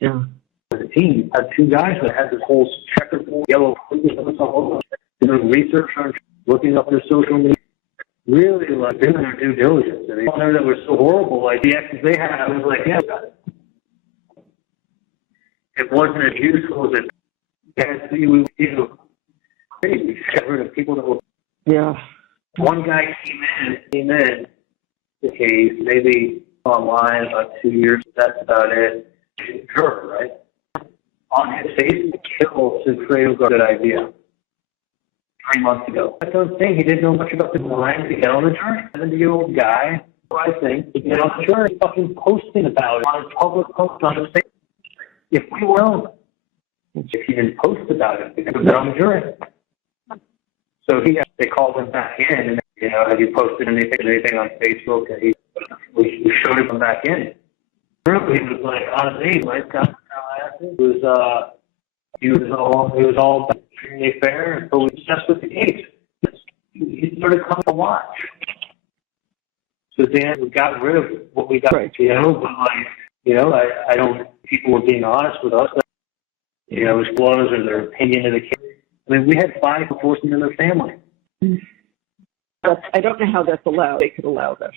the team. I had two guys that had this whole checkerboard, yellow, doing research on looking up their social media. Really, like, doing their due diligence. And they found that was so horrible. Like, the actions they had, I was like, yeah, it wasn't as useful as it, crazy. Got rid of people that were, one guy came in the case, maybe online about 2 years, that's about it. Sure, right? On his face, kill to create a good idea. 3 months ago. That's what I'm saying. He didn't know much about the line to get on the jury. 70-year-old guy, I think, to get on the jury, fucking posting about it on a public post on his Facebook. If we were, if he didn't post about it, he would have been on the jury. So they called him back in, and have you posted anything on Facebook? And we showed him back in. He was like, honestly, like, he was all extremely fair, but we just with the case. He started coming to watch. So then we got rid of what we got, but like, I don't, people were being honest with us, disclose their opinion of the case. I mean, we had 5 enforcement in their family. I don't know how that's allowed. They could allow that.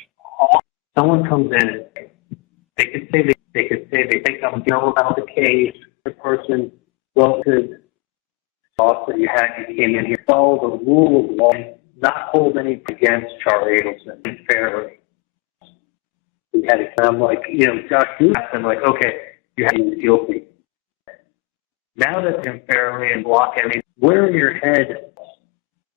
Someone comes in, they could say they think I'm about the case. The person, could thought that you came in here, follow the rule of law, not hold any against Charlie Adelson fairly. We had it. I'm like, Josh Booth, I'm like, okay, you have to be guilty. Now that him fairly and block everything, where in your head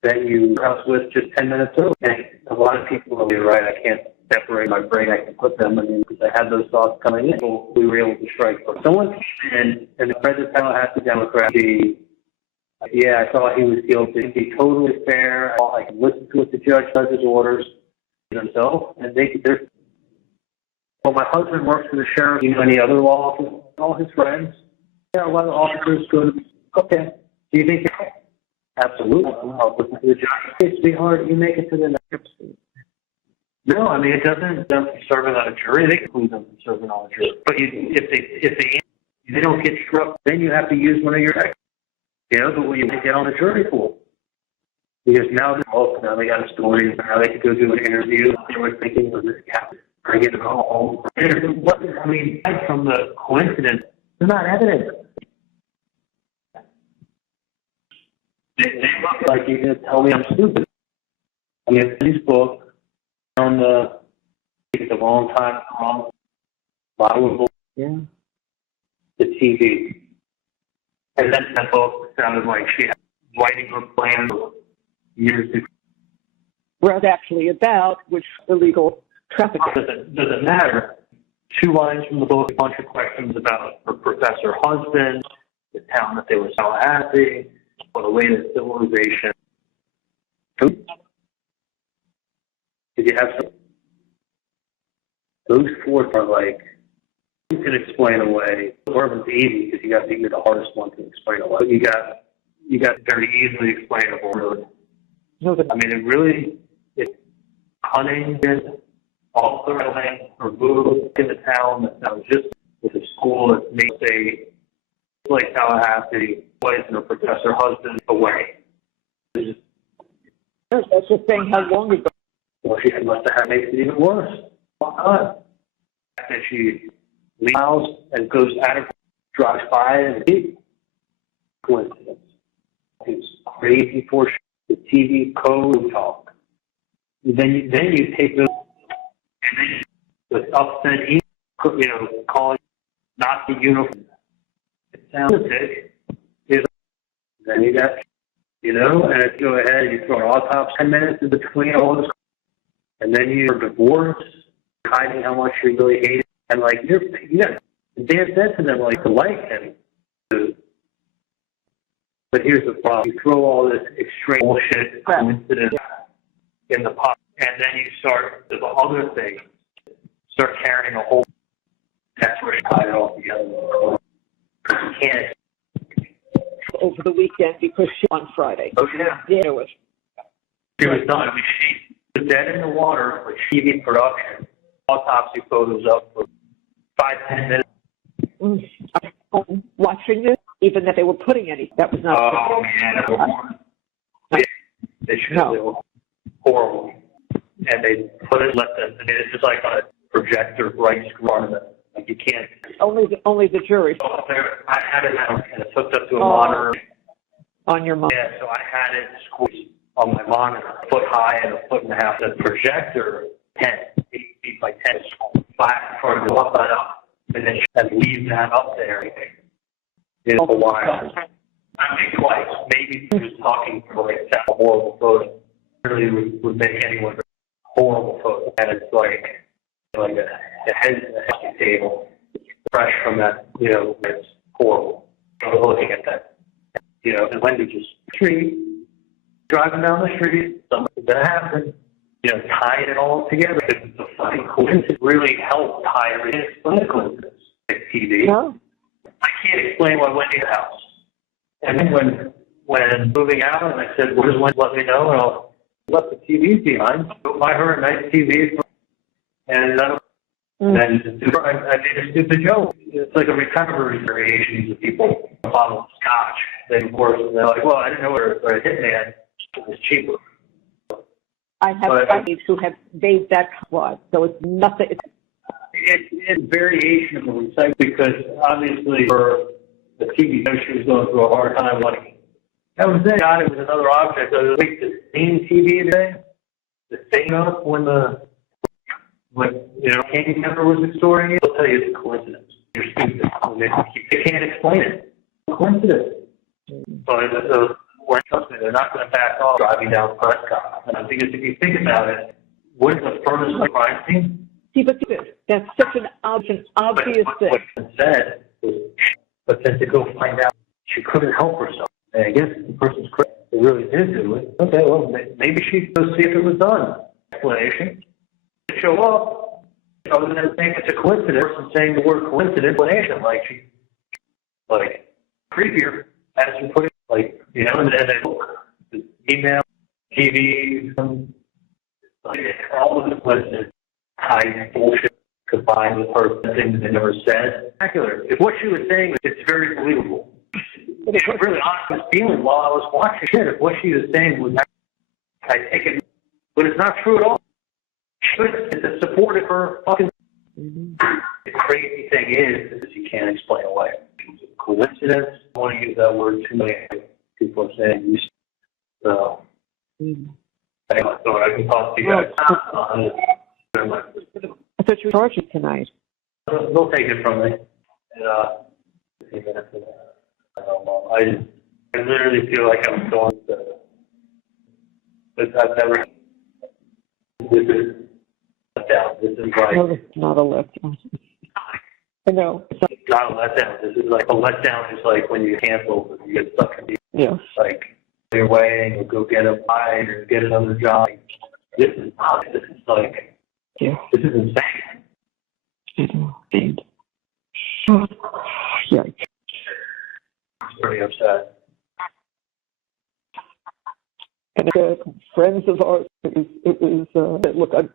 that you was with just 10 minutes early? And a lot of people will be right. I can't separate my brain. I can put them in because I had those thoughts coming in. So we were able to strike. But someone came in and the President Tallahassee Democrat, I thought he was guilty. Be totally fair. I can listen to what the judge does his orders himself, and they're. Well, my husband works for the sheriff. Any other law officers? All his friends. Yeah, a lot of officers go to. Okay. Do you think? Absolutely. I'll listen to the judge. Hey, sweetheart, you make it to the next. No, I mean it doesn't serving on a jury. They can include them from serving on a jury. But if they don't get struck, then you have to use one of your. But when you get on the jury pool, because now they got a story, now they can go do an interview. They were thinking, was this captain bring it home? I mean, aside from the coincidence, they're not evidence. They look like you're going to tell me I'm stupid. I mean, Facebook on it's a long time wrong. Valuable. Yeah. The TV. And then that book sounded like she had writing her plan years before. Where it's actually about which illegal trafficking. Doesn't matter. 2 lines from the book, a bunch of questions about her professor husband, the town that they were Tallahassee, or the latest civilization. Did you have some? Those 4 are like, you can explain away. Bourbon's easy because you're the hardest one to explain away. But you got very easily explainable, really. I mean, it really, hunting, all the land removed in the town that was just with a school that made a like Tallahassee, place and protect her husband away. That's just saying how long ago. Well, she must have makes it even worse. And she leaves the house and goes out of drives by and it's coincidence. It's crazy for the TV code talk. Then you take those with upset email, calling not the uniform. It sounds sick. Then you got, and if you go ahead, you throw an autopsy 10 minutes in between all this, and then you're divorced, hiding how much you really hate it, and like Dan said to them like to like him. But here's the problem: you throw all this extreme bullshit coincidence in the pot, and then you start the other thing, start carrying a whole. That's where you tie it all together. Because you can't. Over the weekend because she on Friday. Oh yeah. Yeah. She was done. I mean, she was dead in the water with TV production. Autopsy photos up for 5-10 minutes. Watching this, even that they were putting any, that was not. Oh man, they should have been horrible, and they put it. It's just like on a projector right in front of it. Like you can't. Only the jury. I had it and it's hooked up to a monitor. On your monitor. Yeah, so I had it squeezed on my monitor, a foot high and a foot and a half. The projector, 8 feet by 10, flat in front of the up that up, and then leave that up there. In a while. I think twice. Maybe just talking for like a horrible photo. Really would make anyone a horrible photo. And it's like a head table, fresh from that, it's horrible. I was looking at that. And Wendy just driving down the street, something's gonna happen. Tying it all together. It's a funny coincidence. Really helped tie everything. It's funny coincidence. Like TV. No. I can't explain why Wendy's house. And then when moving out, and I said, "What does Wendy let me know?" And I left the TVs behind. Go buy her a nice TV. And then I made a stupid joke. It's like a recovery variations of people. A bottle of scotch. They divorce, and they're like, "Well, I didn't know where a hitman was cheaper." I have buddies who have made that quad, so it's nothing. It's variation of the recycle because obviously for the TV show she was going through a hard time. Like that was it. God, it was another object. I was like the same TV today, the same up when Candy Member was extorting it. I'll tell you it's a coincidence. You're stupid. They can't explain it. Coincidence. But trust me, they're not going to back off driving down Prescott. Because if you think about it, wouldn't the furthest crime scene? See, but that's such an obvious thing. What said was, but then to go find out she couldn't help herself. And I guess the person's crazy. They really did do it. Okay, well, maybe she'd go see if it was done. Explanation. To show up. Other than saying it's a coincidence, and saying the word coincidence, explanation, creepier, as you put it, and then email, TV, all of this was high bullshit combined with her things they never said. Spectacular. If what she was saying, it's very believable. But it's really honest I was feeling while I was watching it. If what she was saying was, I take it, but it's not true at all. It's supportive for fucking. The crazy thing is you can't explain away. It's a coincidence. I don't want to use that word too many people are saying. So, I can talk to you guys. I thought you were charging tonight. They'll take it from me. And, I literally feel like I'm going to. I've never. This is letdown. This is like. No, it's not a letdown. No. It's not a letdown. This is like a letdown. Is like when you cancel, you get stuck in the. Yes. Like you're waiting, or go get a ride, or get another job. This is not. This is like. Yeah. This is insane. Yeah. I'm pretty upset. And friends of ours, it was look, I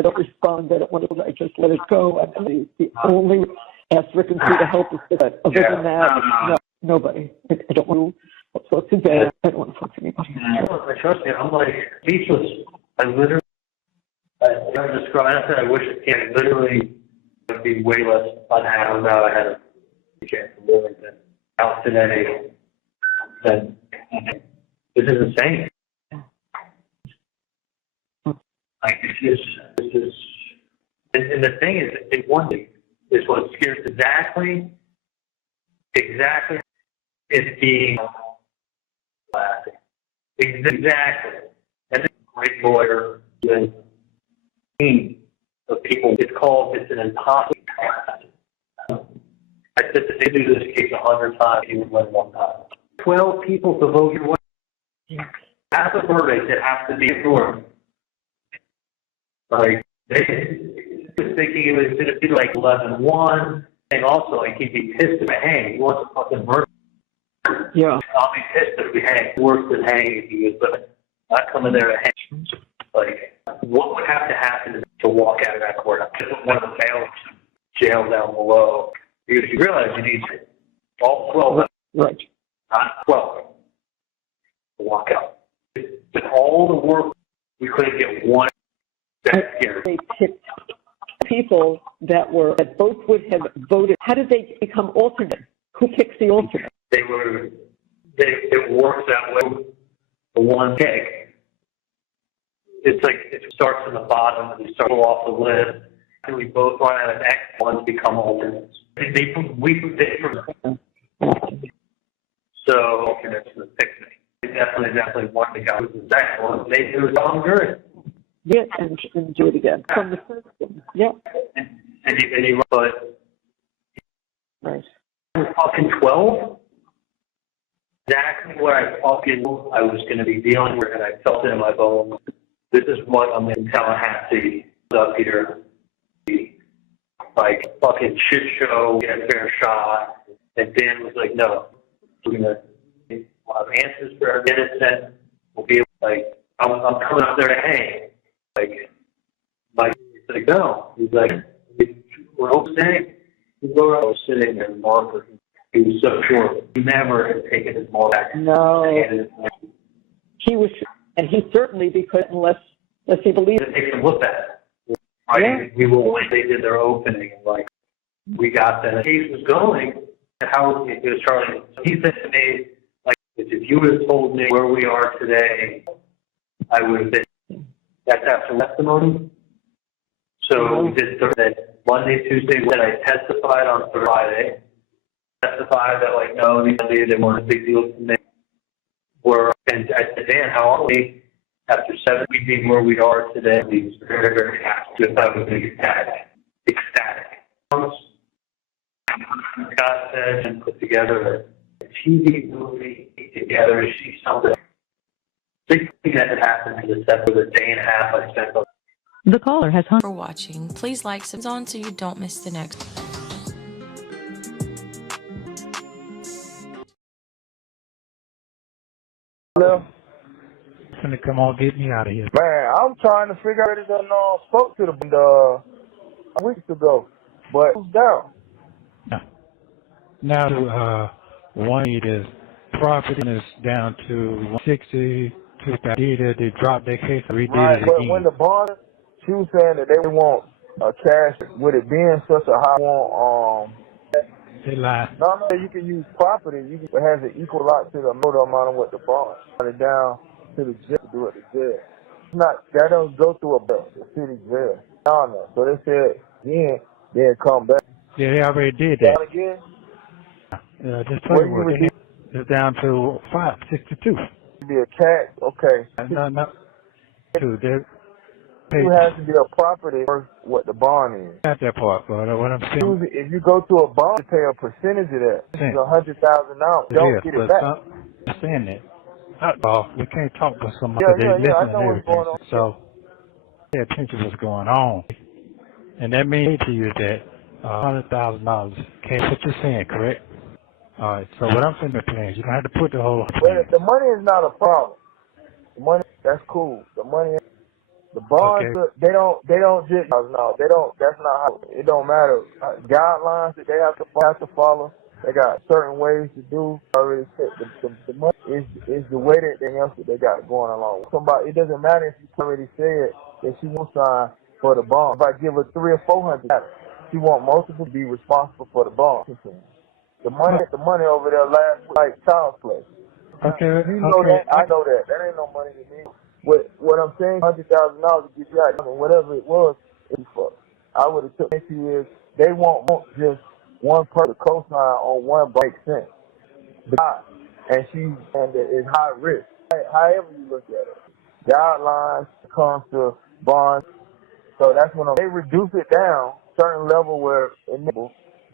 don't respond. I don't want to, I just let it go. And the only ask Rick and Sue to help us with that. Other than that, no, nobody. I don't want to talk to Dan. I don't want to talk to anybody. I trust you. I'm like speechless. I literally, I said I wish it came. Literally, would be way less unhappy now. I had a chance of living out today. Then this is insane. Like this is, and the thing is, one thing is what scares exactly is being laughing. Exactly. And this great lawyer and team of people. It's an impossible task. I said that they do this case 100 times, you would win one time. 12 people to vote your way. That's a verdict that has to be ignored. Like, they was thinking it was going to be like 11-1, and also, like, he'd be pissed if I hang. He wants a fucking murder. Yeah. I'll be pissed if we hang. Worse than hanging if he was, but not coming there to hang. Like, what would have to happen to walk out of that court? Just one of the bailiffs jail down below. Because you realize you need all 12, right? Not 12, to walk out. With all the work, we couldn't get one. That's scary. They picked people that both would have voted. How did they become alternate? Who picks the alternate? It works that way. The one pick. It's like it starts from the bottom and we start off the list, and we both run out of X ones become alternates. So alternates for the pick me. They definitely want the guy who's that one. They do it on jury. Yeah, and do it again from the first one. Yeah. And you but right. Fucking 12. Exactly what I was going to be dealing with, and I felt it in my bones. This is what I'm in Tallahassee up here. Like, fucking shit show, get a fair shot. And Dan was like, no, we're going to have answers for our innocent. We'll be like, I'm coming up there to hang. Like, Mike was like, no. He's like, we're all staying. I was sitting there, Mark. He was so sure. He never had taken his ball back. No. He was, and he certainly, because unless he believed it. Take a look at it. Right? Yeah. We will when they did their opening, and like we got that. The case was going, and how it was Charlie. He said to me, like, if you would have told me where we are today, I would have been. That's after testimony. So we did that Monday, Tuesday. Then I testified on Friday. Testified that like no, they weren't a big deal to me. And I said, Dan, how are we? After 7 weeks being where we are today, he was very, very happy. Just thought it was ecstatic. God said and put together a TV movie together. She something. Big thing that had happened to the set was a day and a half I spent on. The caller has hung for watching. Please like on so you don't miss the next. Hello? Gonna come on, get me out of here. Man, I'm trying to figure out if I spoke to the weeks ago, but it's down. Now to 180, the property is down to 160. They dropped their case and redid right, it but again. when the bond, she was saying that they want a cash. With it being such a high one, they lied. No, you can use property. It has an equal lot to the total amount of what the bond. Put it down to the jail to do it to jail. It's not, that don't go through the city jail. No. So they said again, they'd come back. Yeah, they already did that. Down again? Just tell you what, it's down to 562. Be a cash, okay. No. You have to be a property versus what the bond is. Not that part, but what I'm saying. If you go to a bond, you pay a percentage of that. It's $100,000. Don't get it back. I'm saying that. We can't talk to somebody. Yeah, I know what's going on. So pay attention to what's going on. And that means to you that $100,000. Okay, what you're saying, correct? All right, so what I'm saying is you don't have to put the whole thing. The money is not a problem. That's cool. The money, the bonds, Okay. they don't just, no, they don't, that's not how, it don't matter. Guidelines that they have to follow. They got certain ways to do. Already said the money is the way that everything else that they got going along. Somebody, it doesn't matter if you already said that she won't sign for the bond. If I give her 300 or 400, she want multiple to be responsible for the bond. The money over there last week, like child's play. Okay. You know that. I know that. That ain't no money to me. What I'm saying, $100,000 to get you out, whatever it was, it's fuck. I would have took it is they won't just one person to co-sign on one break sense. And it's high risk. However you look at it. Guidelines comes to bonds. So that's when they reduce it down certain level where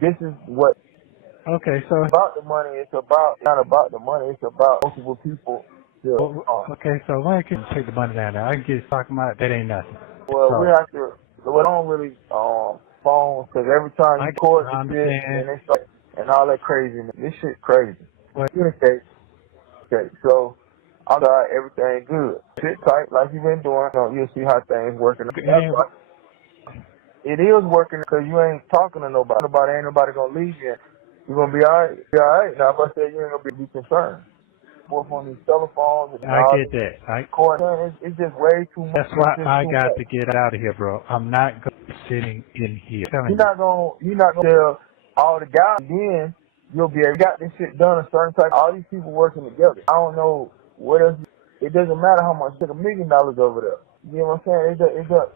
this is what. Okay, so About the money, it's not about the money, it's about multiple people. okay, so when I can take the money down there, I can get talking about that ain't nothing. Well, So, we have to. We don't really phone because every time you court the shit and it's like and all that craziness. This shit crazy. Communicate. Okay, so I got everything good. Sit tight like you've been doing. You'll see how things working. It is working because you ain't talking to nobody. Ain't nobody gonna leave you. You're gonna be alright. Be alright. Now, if I say you ain't gonna be concerned. Both on these telephones and I all get that. it's just way too much. That's why I got to get out of here, bro. I'm not going to be sitting in here. You're not gonna tell all the guys. Then you'll be able to get this shit done a certain type. All these people working together. I don't know what else. It doesn't matter how much. Take $1 million over there. You know what I'm saying? It's a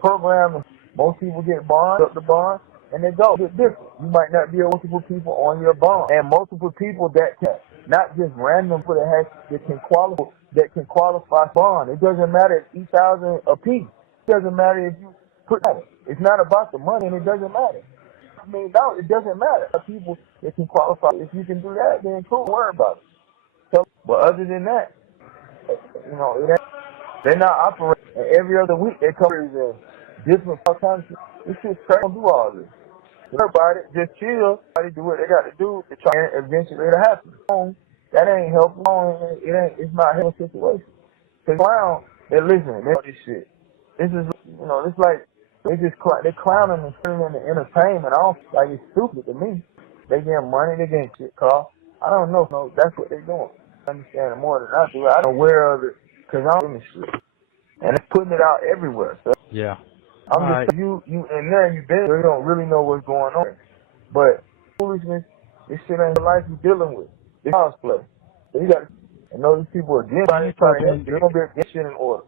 program. Most people get bonds, up the bond, and they go. It's different. You might not be multiple people on your bond, and multiple people that can, not just random people that can qualify bond. It doesn't matter if each thousand a piece. It doesn't matter if you put that. It's not about the money, and it doesn't matter. I mean, no, it doesn't matter. People that can qualify. If you can do that, then cool. Don't worry about it. So, but other than that, they're not operating. And every other week they come in different countries. This shit's crazy. Don't do all this. Don't worry about it. Just chill. They do what they got to do to try and eventually it'll happen. That ain't helpful. It's not a helpful situation. Cause clown, they're listening. They know this shit. This is, it's like they're clowning and turning into entertainment. I don't like it's stupid to me. They getting money. They getting shit called. I don't know. No, that's what they're doing. I understand it more than I do. I'm aware of it because I'm in the shit. And it's putting it out everywhere. So yeah. I'm just you and there you've been. You don't really know what's going on. But foolishness, this shit ain't the life you're dealing with. This house play. So you got to know these people are against trying to help you. They're gonna be against shit in order.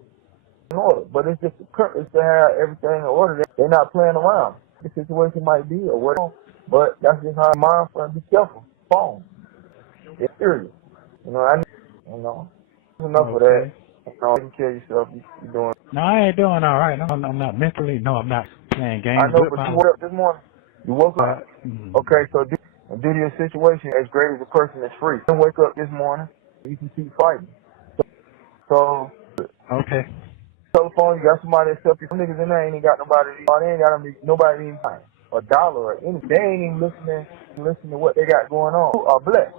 But it's just it's to have everything in order. They're not playing around. The situation might be or whatever. But that's just how I'm mindful and be careful. Phone. It's serious. Enough of that. Taking care of yourself. You're doing. No, I ain't doing all right. No, I'm not mentally. No, I'm not playing games. I know, but you woke up this morning. You woke up. Okay, so due to your situation, as great as a person is free. You can wake up this morning. You can keep fighting. So. Okay. Telephone, you got somebody that's help you. Some niggas in there ain't got nobody. They ain't got nobody even $1 or anything. They ain't even listening to what they got going on. You are blessed.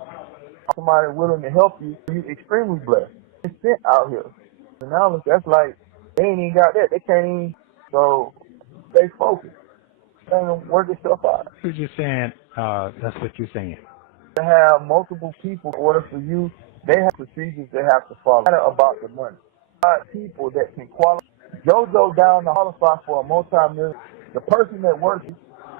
Somebody willing to help you. You extremely blessed. It's sent out here. And now that's like they ain't even got that. They can't even. So stay focused. They ain't work itself out. You're just saying. That's what you're saying. To have multiple people in order for you, they have procedures they have to follow. It's not about the money. People that can qualify. JoJo down to qualify for a multi-million. The person that works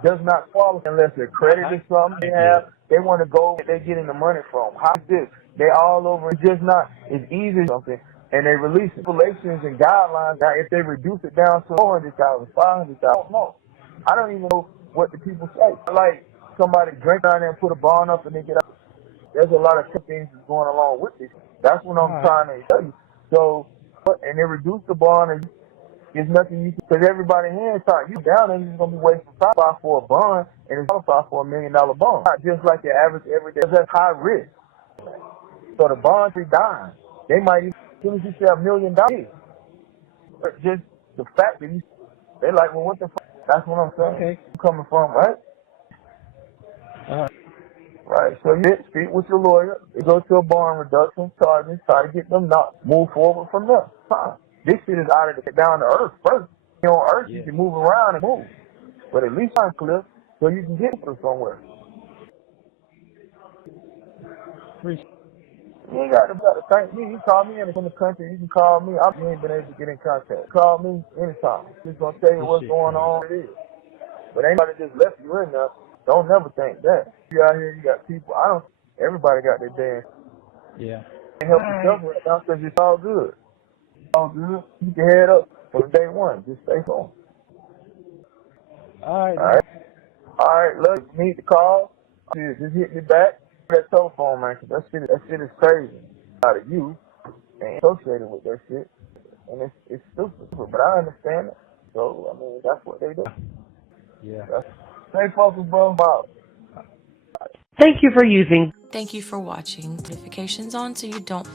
does not qualify unless they're credited something they have. They want to go. They're getting the money from. How's this? They all over. It's just not. It's easy something, and they release regulations and guidelines. Now, if they reduce it down to 400,000, 500,000, I don't know. I don't even know what the people say. Like somebody drink down there and put a bond up and they get out. There's a lot of things that's going along with this. That's what I'm trying to tell you. So. And they reduce the bond, and there's nothing you can, because everybody here is talking you down, and you're going to be wasting time for a bond, and it's qualified for $1 million bond. Not just like your average everyday, that's high risk. So the bonds are dying. They might even, as soon as you say $1 million, just the fact that they're like, well, what the fuck? That's what I'm saying. Okay. You coming from, right? Right. So you speak with your lawyer, you go to a bond reduction, charges, try to get them not move forward from there. Fine. This shit is out of the down to earth first. You know, on earth you can move around and move. But at least on cliff so you can get to somewhere. You ain't got to thank me. You call me in the country, you can call me. You ain't been able to get in contact. Call me anytime. Just gonna tell you what's going on. It is. But anybody just left you in there, don't never think that. You out here, you got people. Everybody got their damn. Yeah. You can't help yourself right now because it's all good. All good. Keep your head up from day one. Just stay home. All right. All right. All right. Look, you need to call. Just hit me back. That telephone, man, 'cause that shit is crazy. Out of you and associated with that shit. And it's stupid. But I understand it. So, I mean, that's what they do. Yeah. Stay focused, bro. Bob. Thank you for using. Thank you for watching. Notifications on so you don't